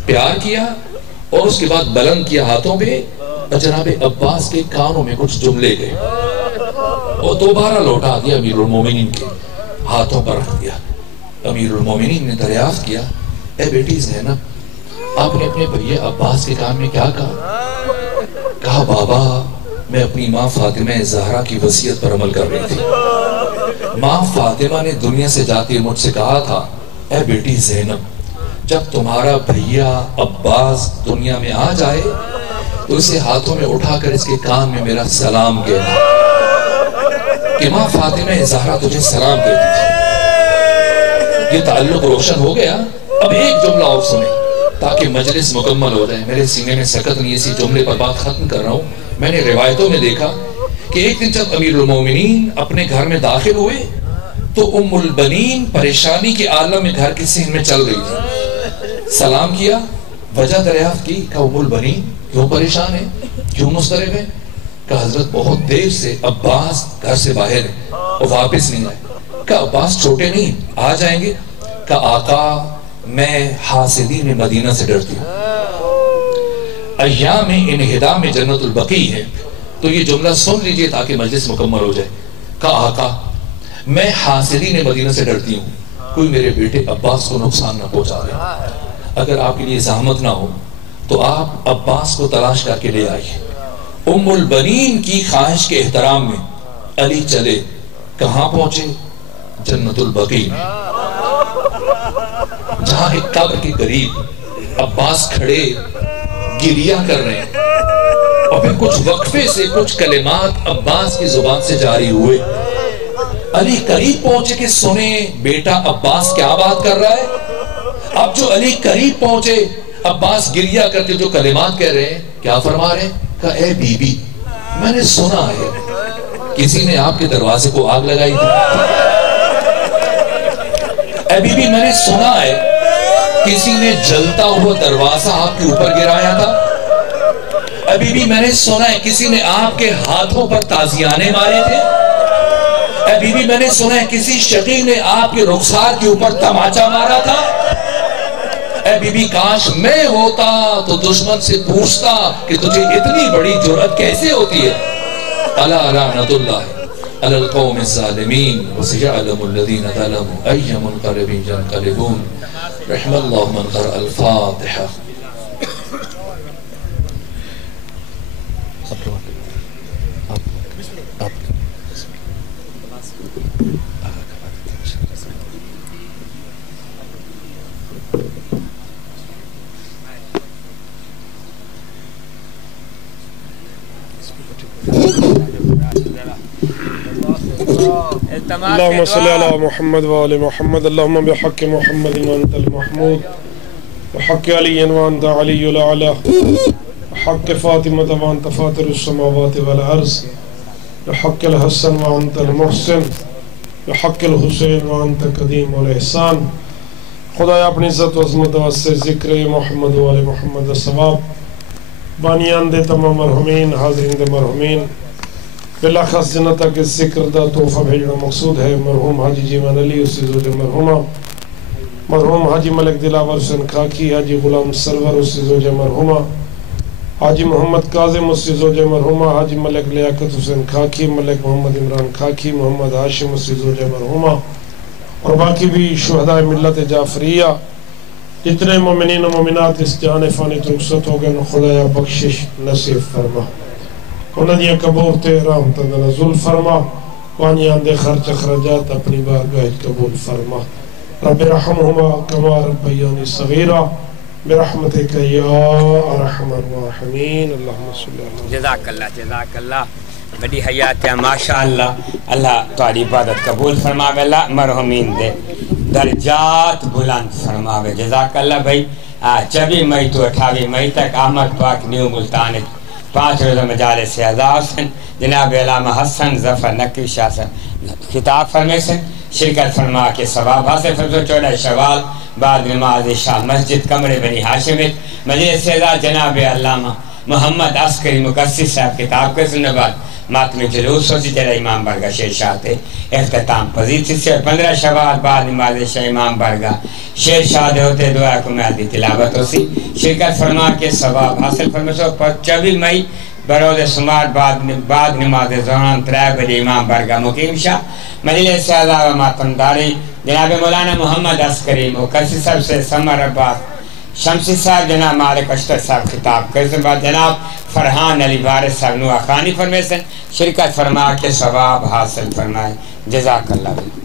پیار کیا اور اس کے بعد بلند کیا ہاتھوں پہ، اور جناب عباس کے کانوں میں کچھ جملے گئے اور دوبارہ لوٹا دیا، امیر المومنین کے ہاتھوں پر رکھ دیا. امیر المومنین نے دریافت کیا اے بیٹی زینب، آپ نے اپنے بھیا عباس کے کان میں کیا کہا؟ کہا بابا میں اپنی ماں فاطمہ زہرا کی وصیت پر عمل کر رہی تھی. ماں فاطمہ نے دنیا سے جاتی مجھ سے کہا تھا اے بیٹی زینب، جب تمہارا بھیا عباس دنیا میں آ جائے تو اسے ہاتھوں میں اٹھا کر اس کے کان میں میرا سلام کہنا، کہ ماں فاطمہ زہرا تجھے سلام کہتی تھی. یہ تعلق روشن ہو گیا. اب ایک جملہ اور سنیں تاکہ مجلس مکمل ہو جائے. میرے سینے میں سکت نہیں، اسی جملے پر بات ختم کر رہا ہوں. میں نے روایتوں میں دیکھا کہ ایک دن جب امیر المومنین اپنے گھر میں داخل ہوئے تو ام البنین پریشانی کے عالم میں گھر کے صحن میں چل رہی تھی. سلام کیا، وجہ دریافت کی. کہا ام البنین کیوں پریشان ہے، کیوں مضطرب ہے؟ کہا حضرت بہت دیر سے عباس گھر سے باہر ہے اور واپس نہیں آئے. کہا عباس چھوٹے نہیں، آ جائیں گے. کہا آقا میں حاسدین مدینہ سے ڈرتی ہوں. ایام انہدام میں جنت البقیع ہے، تو یہ جملہ سن لیجئے تاکہ مجلس مکمل ہو جائے. کہا آقا میں حاسدین مدینہ سے ڈرتی ہوں، کوئی میرے بیٹے عباس کو نقصان نہ پہنچا دے. اگر آپ کے لیے زحمت نہ ہو تو آپ عباس کو تلاش کر کے لے آئیے. ام البنین کی خواہش کے احترام میں علی چلے. کہاں پہنچے؟ جنت البقیع میں، جہاں ایک قبر کے قریب عباس کھڑے گریہ کر رہے ہیں. اور پھر کچھ وقفے سے کچھ کلمات عباس کی زبان سے جاری ہوئے. علی قریب پہنچے کہ سنیں بیٹا عباس کیا بات کر رہا ہے. اب جو علی قریب پہنچے، عباس گریہ کرتے جو کلمات کہہ رہے ہیں، کیا فرما رہے ہیں؟ کہا اے بی بی میں نے سنا ہے کسی نے آپ کے دروازے کو آگ لگائی تھی. اے بی بی میں نے سنا ہے کسی نے جلتا ہوا دروازہ آپ کے اوپر گرایا تھا؟ ابھی بھی میں نے سنا ہے کسی نے آپ کے ہاتھوں پر تازیانے مارے تھے؟ ابھی بھی میں نے سنا ہے کسی شقی نے آپ کے رخسار کے اوپر تماچا مارا تھا؟ اے بی بی کاش میں ہوتا تو دشمن سے پوچھتا کہ تجھے اتنی بڑی جرأت کیسے ہوتی ہے. الا لعنت اللہ علی القوم الظالمین وسيعلم الذين ظلموا اي منقلب ينقلبون. رحم اللہ من قرأ الفاتحہ. اللهم صل على محمد وآل محمد. اللهم بحق محمد وانت المحمود وحق علي وانت علي الأعلى وحق فاطمة وانت فاطر السماوات والأرض وحق الحسن وانت المحسن وحق الحسين وانت قديم الإحسان. خدایا اپنی عزت و عظمت واسطے ذکر محمد وآل محمد ثواب بانیان دے تمام مرحومین حاضرین دے مرحومین بلاخص جنتا کے ذکر دا تحفہ بھیجنا مقصود ہے. مرحوم حاجی جیوان علی اس سے زوج مرحومہ، مرحوم حاجی ملک دلاور حسین کھاکی، حاجی غلام سرور اس سے زوج مرحومہ، حاجی محمد کاظم اس سے زوج مرحومہ، حاجی ملک لیاقت حسین کھاکی، ملک محمد عمران کھاکی، محمد ہاشم اس سے زوج مرحومہ، اور باقی بھی شہداء ملت جعفریہ جتنے مومنین و مومنات اس جان فانی رخصت ہو گئے. خدایا بخشش نصیب فرما، انہاں دیا قبور تے رحم تنزل فرما، وانیان دے خرچ اخراجات اپنی بارگاہ قبول فرما. رب رحمہما کما ربیانی صغیرہ برحمتک یا ارحم الراحمین. اللہم صلی اللہ. جزاک اللہ بڑی حیات ہے ماشاءاللہ. اللہ تاری عبادت قبول فرماوے، اللہ مرحومین دے درجات بلند فرماوے. جزاک اللہ بھائی. 24 مئی تو 28 مئی تک احمد پاک نیو ملتان 5 روزہ مجالس اعزاز ہیں. جناب علامہ حسن ظفر نقوی شاہ سے خطاب فرمے سے شرکت فرما کے ثواب حاصل فرمے. 14 شوال بعد نماز عشاء مسجد کمرے بنی ہاشم مجلس اعزاز جناب علامہ محمد عسکری مقصد صاحب کتاب کے سننے بعد ماتمی جلوس ہوتی تیرا امام برگاہ شیر شاہ تھے اختتام پذیر تھی سے. 15 شوال بعد نماز عشاء امام برگاہ شیر شاہ دے ہوتے دعا کو میادی تلاوت ہوتی شرکت فرما کے ثواب حاصل فرمے سے. 24 مئی بروز سمار بعد نماز زوران 3 بجے امام برگاہ مقیم شاہ مجلس اعزاز و ماتمداری جناب مولانا محمد عسکری مقصد صاحب سے سمر عباس شمسی صاحب جناب مالک اشتر صاحب خطاب کرتے بعد جناب فرحان علی وارث صاحب نوح خانی فرمے سے شرکت فرما کے ثواب حاصل فرمائے. جزاک اللہ.